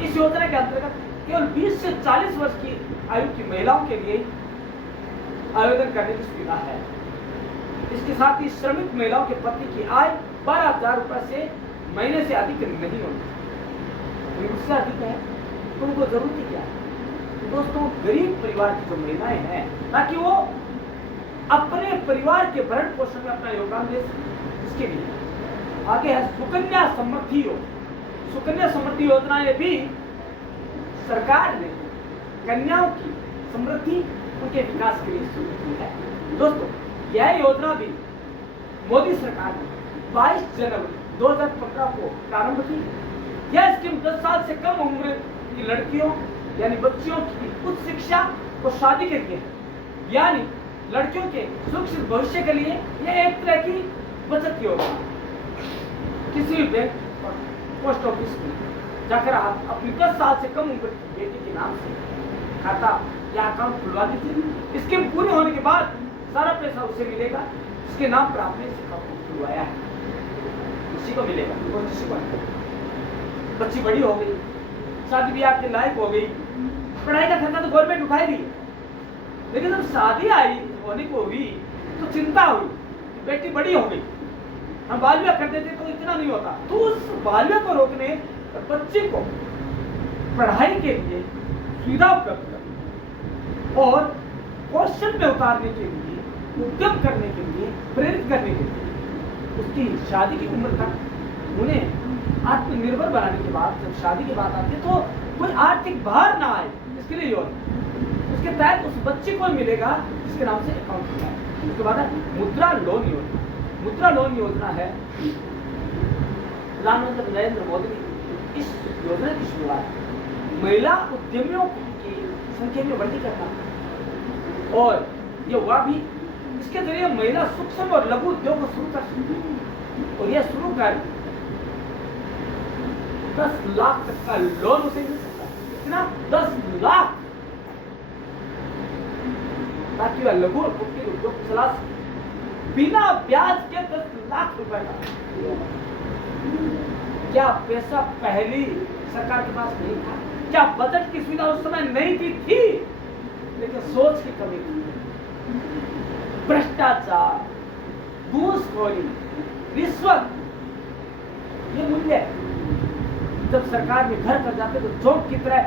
इस योजना के अंतर्गत केवल 20 से 40 वर्ष की आयु की महिलाओं के लिए आवेदन करने की सुविधा है। इसके साथ ही श्रमिक महिलाओं के पति की आय 12,000 रुपए से महीने से अधिक नहीं होनी, उससे अधिक है तो उनको जरूरत क्या है? तो दोस्तों, गरीब परिवार की जो महिलाएं हैं, ताकि वो अपने परिवार के भरण पोषण में अपना योगदान दे सके, इसके लिए आगे है सुकन्या समृद्धि योजना। सुकन्या समृद्धि योजना ये भी सरकार ने कन्याओं की समृद्धि, उनके विकास के लिए शुरू की है। दोस्तों, यह योजना भी मोदी सरकार ने 22 जनवरी 2015 को प्रारंभ की। यह स्कीम 10 साल से कम उम्र की लड़कियों यानी बच्चियों की उच्च शिक्षा और शादी के लिए, यानी लड़कियों के सुरक्षित भविष्य के लिए यह एक तरह की बचत योजना। किसी भी बैंक और पोस्ट ऑफिस में जाकर आप अपनी 10 साल से कम उम्र की बेटी के नाम से खाता या अकाउंट खुलवा दीजिए। स्कीम पूरी होने के बाद सारा पैसा उसे मिलेगा जिसके नाम पर आपने इस अकाउंट खुलवाया है, उसी को मिलेगा और किसी को नहीं। बच्ची बड़ी हो गई, शादी ब्याह के लायक हो गई, पढ़ाई का खर्चा तो गवर्नमेंट उठाएगी, लेकिन जब शादी आई होने को हुई तो चिंता हुई, बेटी बड़ी हो गई, हम बाल विवाह कर देते तो इतना नहीं होता। तो उस बाल विवाह को रोकने और बच्चे को पढ़ाई के लिए सुविधा उपलब्ध करने और कौशल में उतारने के लिए, उद्यम करने के लिए, प्रेरित करने के लिए, उसकी शादी की उम्र तक उन्हें आत्मनिर्भर बनाने के बाद जब शादी की बात आती है तो कोई आर्थिक भार ना आए, इसके लिए योजना। उसके तहत उस बच्चे को मिलेगा जिसके नाम से अकाउंट खुला है। उसके बाद मुद्रा लोन योजना। मुद्रा लोन योजना है, प्रधानमंत्री नरेंद्र मोदी ने इस योजना की शुरुआत महिला उद्यमियों की संख्या में वृद्धि करना और ये हुआ भी इसके जरिए महिला सूक्ष्म और लघु उद्योग को शुरू कर सकती और यह शुरू कर 10 लाख तक का लोन उसे मिल सकता है। कितना? 10 लाख, ताकि वह लघु और कुटीर उद्योग चला सके बिना ब्याज के 10 लाख रुपए का। क्या पैसा पहली सरकार के पास नहीं था? क्या बजट की सुविधा उस समय नहीं थी? लेकिन सोच की कमी थी। भ्रष्टाचार, घूसखोरी, रिश्वत, ये मूल्य जब सरकार में घर कर जाते तो चौक की तरह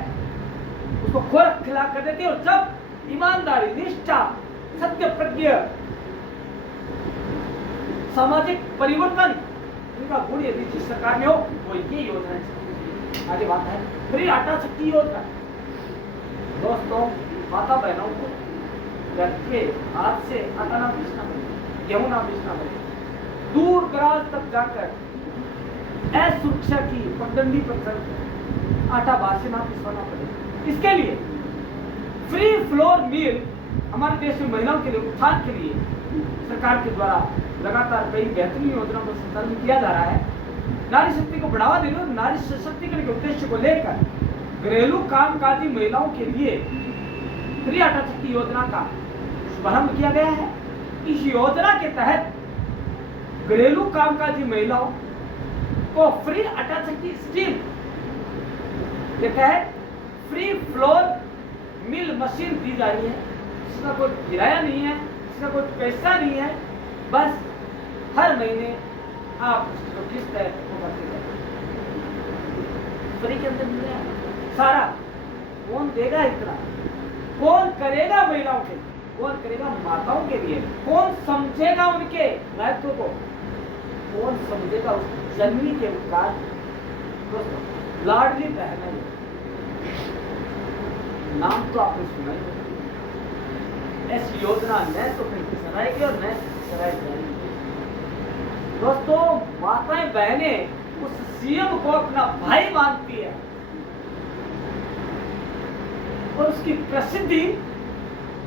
उसको खोरक खिला कर देती, और जब ईमानदारी, निष्ठा, सत्य प्रज्ञा, सामाजिक परिवर्तन इनका गुण यदि जिस सरकार में हो वो ये योजना है। आगे बात है फ्री आटा चक्की योजना। दोस्तों, माता बहनों को घर के हाथ से आटा ना बेचना पड़े, गेहूं ना बेचना पड़े, दूर दराज तक जाकर असुरक्षा की पगडंडी पर चल आटा बाहर से ना पिसवाना पड़े। इसके लिए फ्री फ्लोर मील हमारे देश में महिलाओं के लिए उत्थान के लिए सरकार के द्वारा लगातार कई बेहतरीन योजनाओं का संचालन किया जा रहा है। नारी शक्ति को बढ़ावा देने और नारी सशक्तिकरण के उद्देश्य को लेकर घरेलू कामकाजी महिलाओं के लिए फ्री आटा चक्की योजना का शुभारंभ किया गया है। इस योजना के तहत घरेलू कामकाजी महिलाओं को फ्री आटा चक्की स्कीम के तहत फ्री फ्लोर मिल मशीन दी जा रही है। इसका कोई किराया नहीं है, इसका कोई पैसा नहीं है, बस हर महीने आप जो किस्त है वो भरते जाए, फ्री के अंदर मिल जाएगा सारा। कौन देगा इतना? कौन करेगा महिलाओं के, कौन करेगा माताओं के लिए? कौन समझेगा उनके महत्व को? कौन समझेगा उस जननी के उपकार? दोस्तों, लाडली बहना नाम तो आपने सुना ही होगा। ऐसी योजना न तो कहीं सराएगी और न सराई जाएगी। दोस्तों, माताएं बहनें उस सीएम को अपना भाई मानती है और उसकी प्रसिद्धि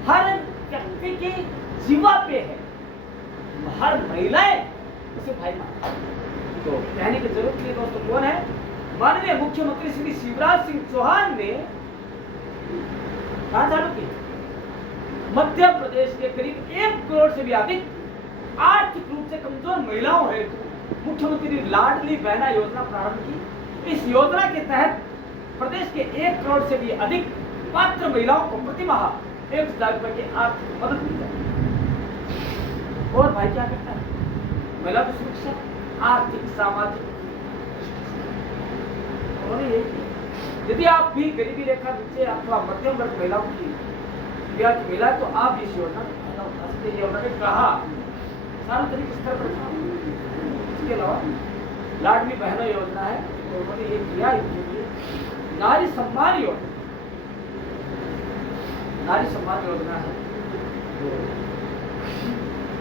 हर व्यक्ति की जीवा पे है। हर महिलाएं उसे भाई मानती है। तो कहने की जरूरत नहीं। दोस्तों, कौन है? माननीय मुख्यमंत्री श्री शिवराज सिंह चौहान ने कहां चालू की? मध्य प्रदेश के करीब 1 करोड़ से भी अधिक आर्थिक रूप से कमजोर महिलाओं हेतु मुख्यमंत्री लाडली बहना योजना प्रारंभ की। इस योजना के तहत प्रदेश के 1 करोड़ से भी अधिक पात्र महिलाओं को प्रति माह 1,000 रुपए की आर्थिक मदद दी जाती है। और भाई क्या करता है? महिला की सुरक्षा, आर्थिक, सामाजिक। उन्होंने यही किया। यदि आप भी गरीबी रेखा नीचे अथवा मध्यम वर्ग महिलाओं की मिला तो आप इस योजना का उठा सकते हैं। उन्होंने कहा सार्वजनिक स्तर पर। इसके अलावा लाडली बहना योजना है, तो उन्होंने ये किया इसके लिए नारी सम्मान योजना। नारी सम्मान योजना है,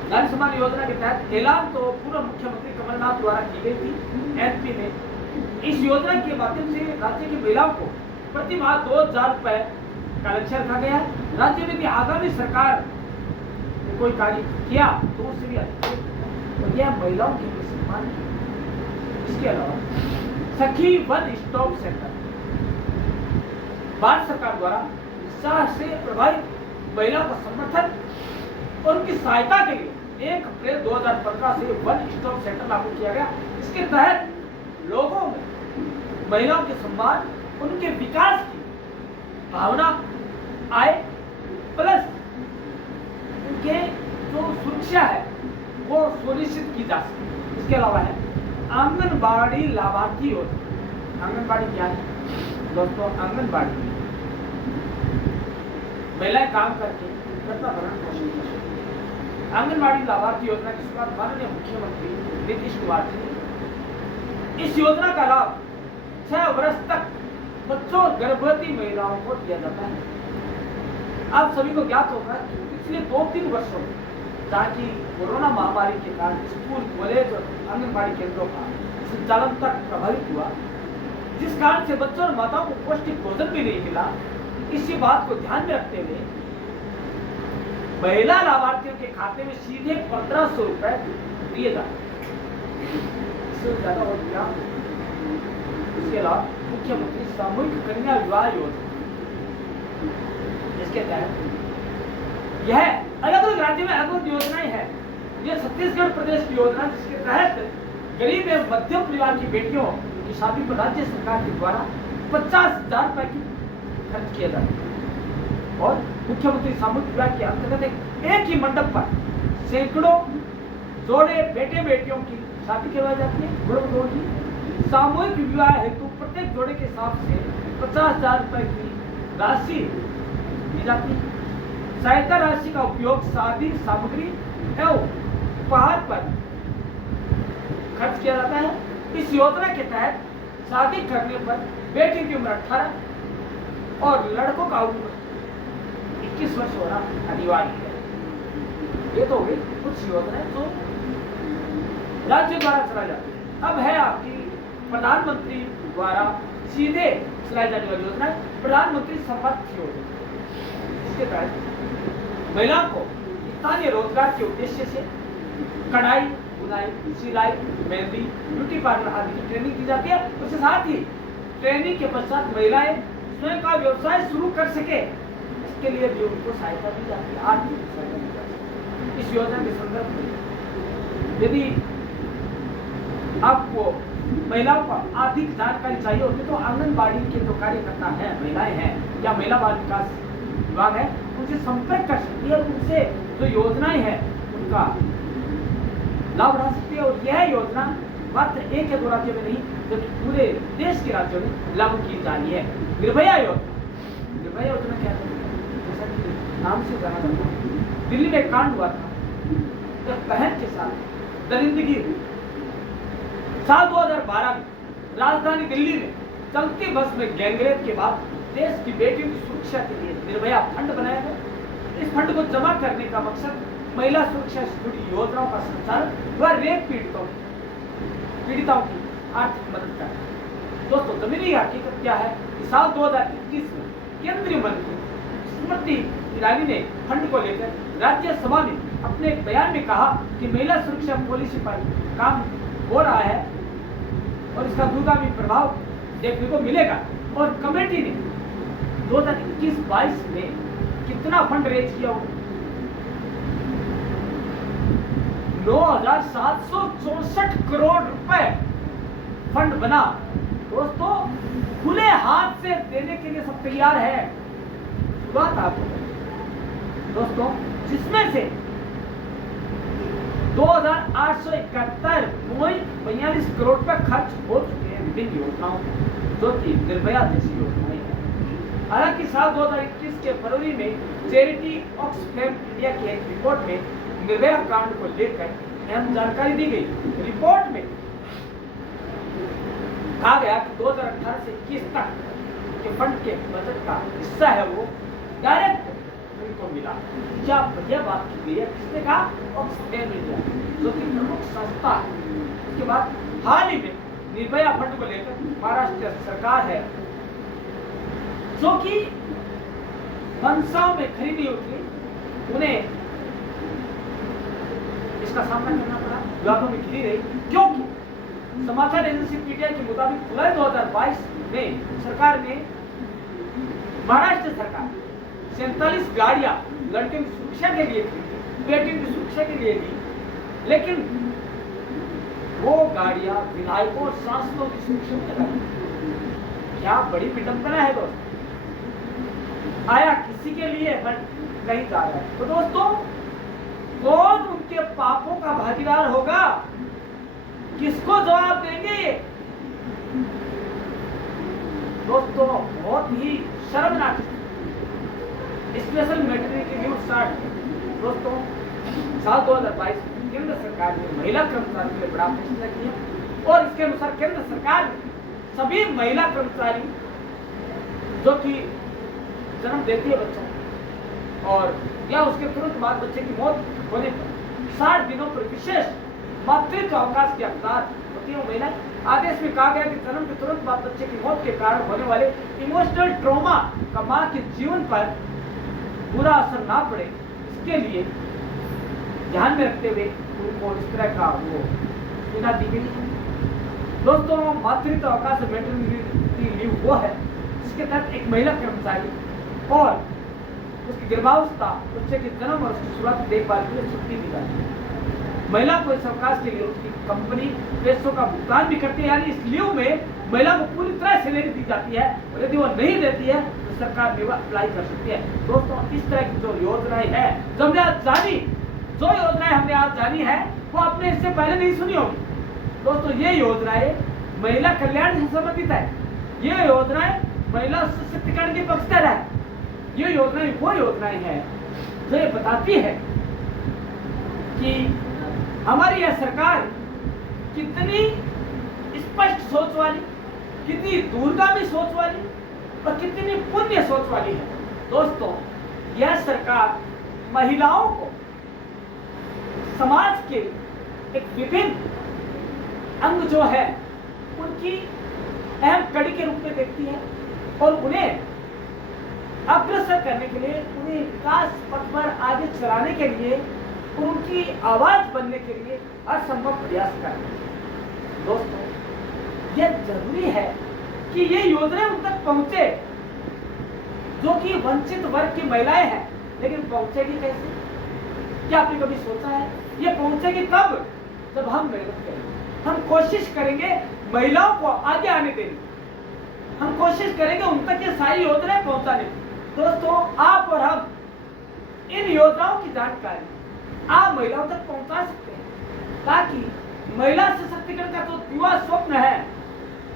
नारी सम्मान योजना के तहत ऐलान तो पूर्व मुख्यमंत्री कमलनाथ द्वारा की गई थी एमपी में। इस योजना के माध्यम से राज्य की महिलाओं को प्रति माह 2,000 रुपए का लक्ष्य रखा गया है। राज्य में भी आगामी सरकार ने कोई कार्य किया तो उससे भी अधिक, और यह महिलाओं के लिए सम्मान। इसके अलावा सखी वन स्टॉप सेंटर भारत सरकार द्वारा उत्साह से प्रभावित महिलाओं का समर्थन और उनकी सहायता के लिए 1 अप्रैल 2015 से वन स्टॉप सेंटर लागू किया गया। इसके तहत लोगों में महिलाओं के सम्मान, उनके विकास की भावना आए, प्लस उनके जो सुरक्षा है वो सुनिश्चित की जा सके। इसके अलावा है आंगनबाड़ी लाभार्थी योजना। आंगनबाड़ी क्या है दोस्तों? आंगनबाड़ी महिलाएं काम करके अपना भरण पोषण कर सकती। आंगनबाड़ी लाभार्थी योजना की शुरुआत माननीय मुख्यमंत्री नीतीश कुमार जी ने। इस योजना का लाभ 6 वर्ष तक बच्चों और गर्भवती महिलाओं को दिया जाता है। आप सभी को ज्ञात होगा कि पिछले 2-3 वर्षों में ताकि कोरोना महामारी के कारण स्कूल, कॉलेज और आंगनबाड़ी केंद्रों का संचालन तक प्रभावित हुआ, जिस कारण से बच्चों और माताओं को पौष्टिक भोजन भी नहीं मिला। इसी बात को ध्यान में रखते हुए महिला लाभार्थियों के खाते में सीधे 1500 रुपए दिए जाते, इससे ज्यादा और क्या। इसके अलावा मुख्यमंत्री सामूहिक कन्या विवाह योजना, इसके तहत यह अलग अलग राज्य में अलग अलग योजनाएं हैं। यह छत्तीसगढ़ प्रदेश की योजना, जिसके तहत गरीब एवं मध्यम परिवार की बेटियों की शादी पर राज्य सरकार के द्वारा 50,000 रुपए की खर्च किया जाता है। और मुख्यमंत्री सामूहिक विवाह के अंतर्गत एक ही मंडप पर सैकड़ों जोड़े बेटे बेटियों की शादी करवाई जाती है। जोड़ों की सामूहिक विवाह हेतु प्रत्येक जोड़े के हिसाब से 50,000 रुपए की राशि दी जाती है। सहायता राशि का उपयोग शादी सामग्री एवं उपहार पर खर्च किया जाता है। इस योजना के तहत शादी करने पर बेटी की उम्र 18 और लड़कों का उम्र 21 वर्ष होना अनिवार्य है। ये तो हुई कुछ योजनाएं जो राज्य द्वारा चलाई जाती है। अब है आपकी प्रधानमंत्री द्वारा सीधे चलाई जाने वाली योजना, प्रधानमंत्री समर्थ योजना। इसके तहत महिलाओं को स्थानीय रोजगार के उद्देश्य से कढ़ाई, बुनाई, सिलाई, मेहंदी, ब्यूटी पार्लर आदि की ट्रेनिंग दी जाती है। उसके साथ ही ट्रेनिंग के पश्चात महिलाएं स्वयं का व्यवसाय शुरू कर सके, इसके लिए भी उनको सहायता दी जाती है, आर्थिक सहायता दी जाती है। इस योजना के संदर्भ में यदि आपको महिलाओं का अधिक जानकारी चाहिए होती है तो आंगनबाड़ी के जो कार्यकर्ता हैं, महिलाएं हैं या महिला बाल विकास विभाग है, उनसे संपर्क कर सकती है और उनसे जो योजनाएं हैं उनका लाभ उठा सकती है। और यह योजना मात्र एक या दो राज्यों में नहीं जबकि पूरे देश के राज्यों में लागू की जा रही है। निर्भया योजना। निर्भया योजना क्या है? जैसा कि नाम से जाना जाता है, दिल्ली में कांड हुआ था, एक बहन के साथ दरिंदगी हुई। साल 2012 में राजधानी दिल्ली में चलती बस में गैंगरेप के बाद देश की बेटियों की सुरक्षा के लिए निर्भया फंड बनाया गया। इस फंड को जमा करने का मकसद महिला सुरक्षा से जुड़ी योजनाओं का संचालन व रेप पीड़िताओं की आर्थिक मदद करना। दोस्तों, जमीनी हकीकत क्या है? साल 2021 में केंद्रीय मंत्री स्मृति ईरानी ने फंड को लेकर राज्यसभा में अपने एक बयान में कहा कि महिला सुरक्षा पॉलिसी पर काम हो रहा है और इसका दूरगामी प्रभाव देखने को मिलेगा। और कमेटी ने 2021-22 में कितना फंड रेज किया? 9,764 करोड़ रुपए फंड बना। दोस्तों, खुले हाथ से देने के लिए सब तैयार है। बात आपको दोस्तों, जिसमें से 2,871.42 करोड़ रुपए खर्च हो चुके हैं विभिन्न योजनाओं में, जो कि निर्भया जैसी योजनाएं हैं। हालांकि साल 2021 के फरवरी में चैरिटी ऑक्सफैम इंडिया की एक रिपोर्ट में निर्भया कांड को लेकर अहम जानकारी दी गई। रिपोर्ट में कहा गया कि 2018 से 21 तक के फंड के बजट का हिस्सा है वो डायरेक्ट उनको मिला। क्या बढ़िया बात की गई है। किसने कहा? ऑक्सफैम इंडिया, जो कि प्रमुख संस्था है। उसके बाद हाल ही में निर्भया फंड को लेकर महाराष्ट्र सरकार है, जो कि मनसाओं में खरीदी होती, उन्हें इसका सामना करना पड़ा, विवादों में घिरी रही। क्योंकि समाचार एजेंसी पीटीआई के मुताबिक जुलाई 2022 में सरकार ने, महाराष्ट्र सरकार 47 गाड़ियां लड़कियों की सुरक्षा के लिए खरीदी, बेटियों की सुरक्षा के लिए दी, लेकिन वो गाड़ियां विधायकों और सांसदों की सुरक्षा में लगाई। क्या बड़ी विडंबना है दोस्तों। आया किसी के लिए फंड कहीं जा रहा है, तो दोस्तों कौन उनके पापों का भागीदार होगा? किसको जवाब देंगे? दोस्तों, बहुत ही शर्मनाक स्पेशल मैटरनिटी न्यूज 60। दोस्तों, साल 2022 में केंद्र सरकार ने महिला कर्मचारियों के लिए बड़ा फैसला किया और इसके अनुसार केंद्र सरकार ने सभी महिला कर्मचारी जो कि जन्म देती है बच्चों और या उसके तुरंत बाद बच्चे की मौत होने पर 60 दिनों पर विशेष मातृत्व अवकाश की हकदार होती है वो महिला। आदेश में कहा गया कि जन्म के तुरंत बाद बच्चे की मौत के कारण होने वाले इमोशनल ट्रॉमा का मां के जीवन पर बुरा असर ना पड़े, इसके लिए ध्यान में रखते हुए उनको इस तरह का वो सुविधा दी गई है। दोस्तों, मातृत्व अवकाश मैटरनिटी लीव वो है जिसके तहत एक महिला कर्मचारी और उसकी गर्भावस्था, बच्चे के जन्म और उसकी शुरुआती देखभाल के लिए छुट्टी दी जाती है। महिला को इस अवकाश के लिए उसकी कंपनी पैसों का भुगतान भी करती है, यानी इस लीव में महिला को पूरी तरह सैलरी दी जाती है और यदि वो नहीं देती है तो सरकार लीव अप्लाई कर सकती है। दोस्तों, इस तरह की जो योजनाएं हैं, जो हमने आज जानी, जो योजनाएं हमने आज जानी है वो आपने इससे पहले नहीं सुनी होगी। दोस्तों, ये योजनाएं महिला कल्याण से संबंधित है, ये योजनाएं महिला सशक्तिकरण के पक्षधर है। ये योजनाएं वो योजनाएं हैं जो ये बताती है कि हमारी यह सरकार कितनी स्पष्ट सोच वाली, कितनी दूरगामी सोच वाली और कितनी पुण्य सोच वाली है। दोस्तों, यह सरकार महिलाओं को समाज के एक विभिन्न अंग जो है उनकी अहम कड़ी के रूप में देखती है और उन्हें अग्रसर करने के लिए, उन्हें विकास पथ पर आगे चलाने के लिए, उनकी आवाज बनने के लिए असंभव प्रयास करते हैं। दोस्तों, यह जरूरी है कि ये योजना उन तक पहुंचे जो कि वंचित वर्ग की महिलाएं हैं, लेकिन पहुंचेगी कैसे? क्या आपने कभी सोचा है? ये पहुंचेगी तब जब हम मेहनत करेंगे, हम कोशिश करेंगे महिलाओं को आगे आने देने, हम कोशिश करेंगे उन तक ये सारी योजनाएं पहुंचाने की। दोस्तों, आप और हम इन योजनाओं की जानकारी आप महिलाओं तक पहुंचा सकते हैं ताकि महिला सशक्तिकरण का जो युवा स्वप्न है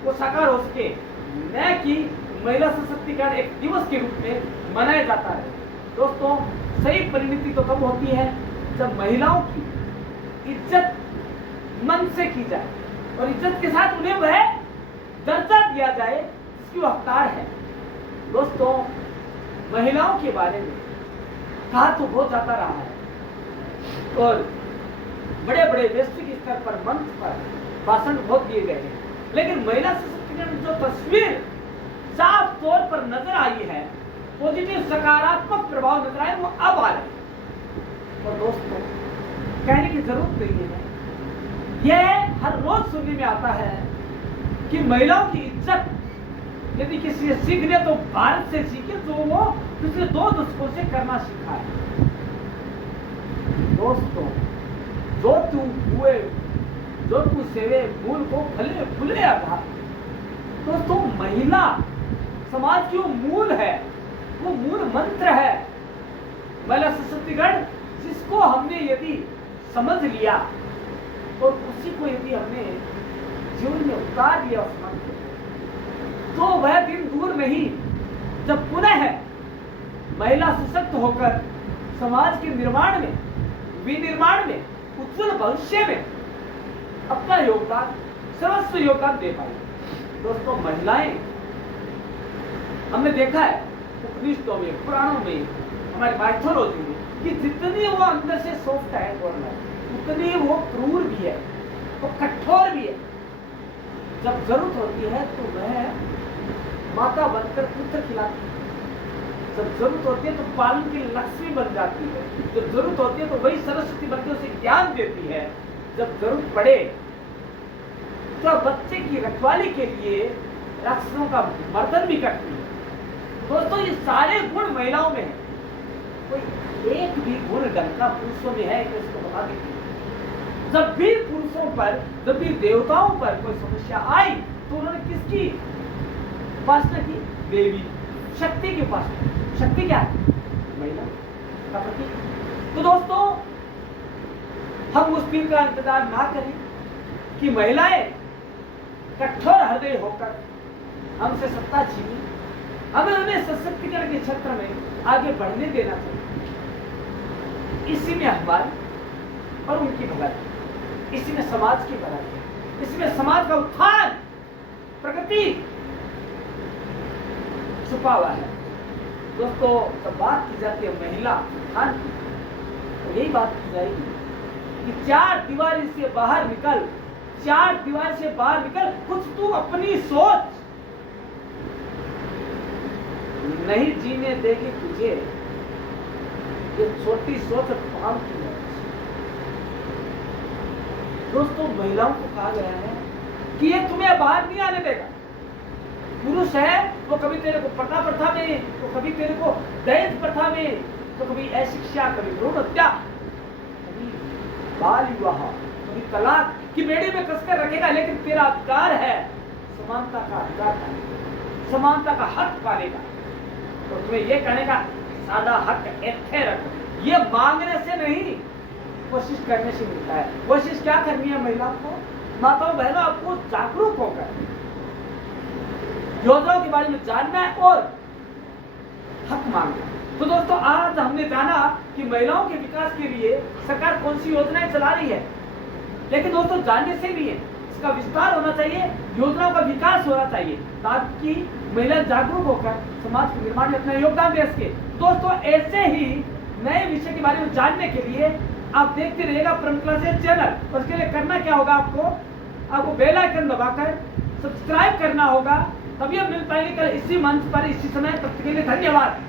वो साकार हो सके, न कि महिला सशक्तिकरण एक दिवस के रूप में मनाया जाता है। दोस्तों, सही परिणति तो कब होती है? जब महिलाओं की इज्जत मन से की जाए और इज्जत के साथ उन्हें वह दर्जा दिया जाए जिसकी वो हकदार है। दोस्तों, महिलाओं के बारे में कहा तो बहुत जाता रहा है और बड़े बड़े वैश्विक स्तर पर मंच पर भाषण बहुत दिए गए हैं, लेकिन महिला सशक्तिकरण जो तस्वीर साफ तौर पर नजर आई है, पॉजिटिव सकारात्मक प्रभाव नजर आए, वो अब आ रहे हैं। और दोस्तों, कहने की जरूरत नहीं है, यह हर रोज सुनने में आता है कि महिलाओं की इज्जत यदि किसी से सीखने तो भारत से सीखे, तो वो पिछले 2 दशकों से करना सीखा है। दोस्तों, जो तू हुए, जो तू सेवे, मूल को फले फूले आधार। दोस्तों, महिला समाज की वो मूल है, वो मूल मंत्र है महिला सशक्तिकरण, जिसको हमने यदि समझ लिया और उसी को यदि हमने जीवन में उतार लिया उस मंत्र, तो वह दिन दूर नहीं जब पुनः महिला सशक्त होकर समाज के निर्माण में, विनिर्माण में, उज्जवल भविष्य में अपना योगदान, सर्वस्व योगदान दे पाई। दोस्तों, महिलाएं हमने देखा है उपनिषदों में, पुराणों में, हमारी माइथोलॉजी में कि जितनी वो अंदर से सॉफ्ट है उतनी वो क्रूर भी है, वो कठोर भी है। जब जरूरत होती है तो वह माता बनकर पुत्र खिलाती है, जब जरूरत होती है तो पालन की लक्ष्मी बन जाती है, जब जरूरत होती है तो वही सरस्वती बनकर उसे ज्ञान देती है, जब जरूरत पड़े तो बच्चे की रखवाली के लिए राक्षसों का मर्दन भी करती है। दोस्तों, ये सारे गुण महिलाओं में है, कोई एक भी गुण डंका पुरुषों में है, इसको बता देती है। जब भी पुरुषों पर, जब भी देवताओं पर कोई समस्या आई तो उन्होंने किसकी उपासना की? देवी शक्ति की उपासना। शक्ति क्या है? महिला का प्रतीक। तो दोस्तों, हम उस दिन का इंतजार ना करें कि महिलाएं कठोर हृदय होकर हमसे सत्ता छीनी, हमें उन्हें सशक्तिकरण के क्षेत्र में आगे बढ़ने देना चाहिए। इसी में हमारी और उनकी भलाई, इसी में समाज की भलाई, इसी में समाज का उत्थान, प्रगति छुपा हुआ है। दोस्तों, जब बात की जाती है महिला उत्थान की, तो यही बात की जाएगी कि चार दीवारी से बाहर निकल, चार दीवार से बाहर निकल, कुछ तू अपनी सोच। नहीं जीने देगी तुझे ये छोटी सोच पाम की है। दोस्तों, महिलाओं को कहा गया है कि ये तुम्हें बाहर नहीं आने देगा। पुरुष है वो कभी तेरे को प्रथा में, तो कभी तेरे को दहेज प्रथा में, तो कभी अशिक्षा, कभी भ्रूण हत्या, कभी बाल विवाह, कभी तलाक की बेड़ी में कसकर रखेगा। लेकिन तेरा अधिकार है समानता का अधिकार है, समानता का हक पाने का। तो तुम्हें ये कहने का सादा हक इत्थे रखो। ये मांगने से नहीं, कोशिश करने से मिलता है। कोशिश क्या करनी है महिलाओं को? माताओं बहनों, आपको जागरूक होकर योजनाओं के बारे में जानना है और हक मांगना है। तो दोस्तों, आज हमने जाना कि महिलाओं के विकास के लिए सरकार कौन सी योजनाएं चला रही है। लेकिन दोस्तों, जानने से भी है, इसका विस्तार होना चाहिए, योजनाओं का विकास होना चाहिए, ताकि महिला जागरूक होकर समाज के निर्माण में अपना योगदान दे सके। दोस्तों, ऐसे ही नए विषय के बारे में जानने के लिए आप देखते रहिएगा परम क्लासेस चैनल। उसके लिए करना क्या होगा? आपको बेल आइकन दबाकर सब्सक्राइब करना होगा, तभी हम मिल पाएंगे कल इसी मंच पर इसी समय। तब तक के लिए धन्यवाद।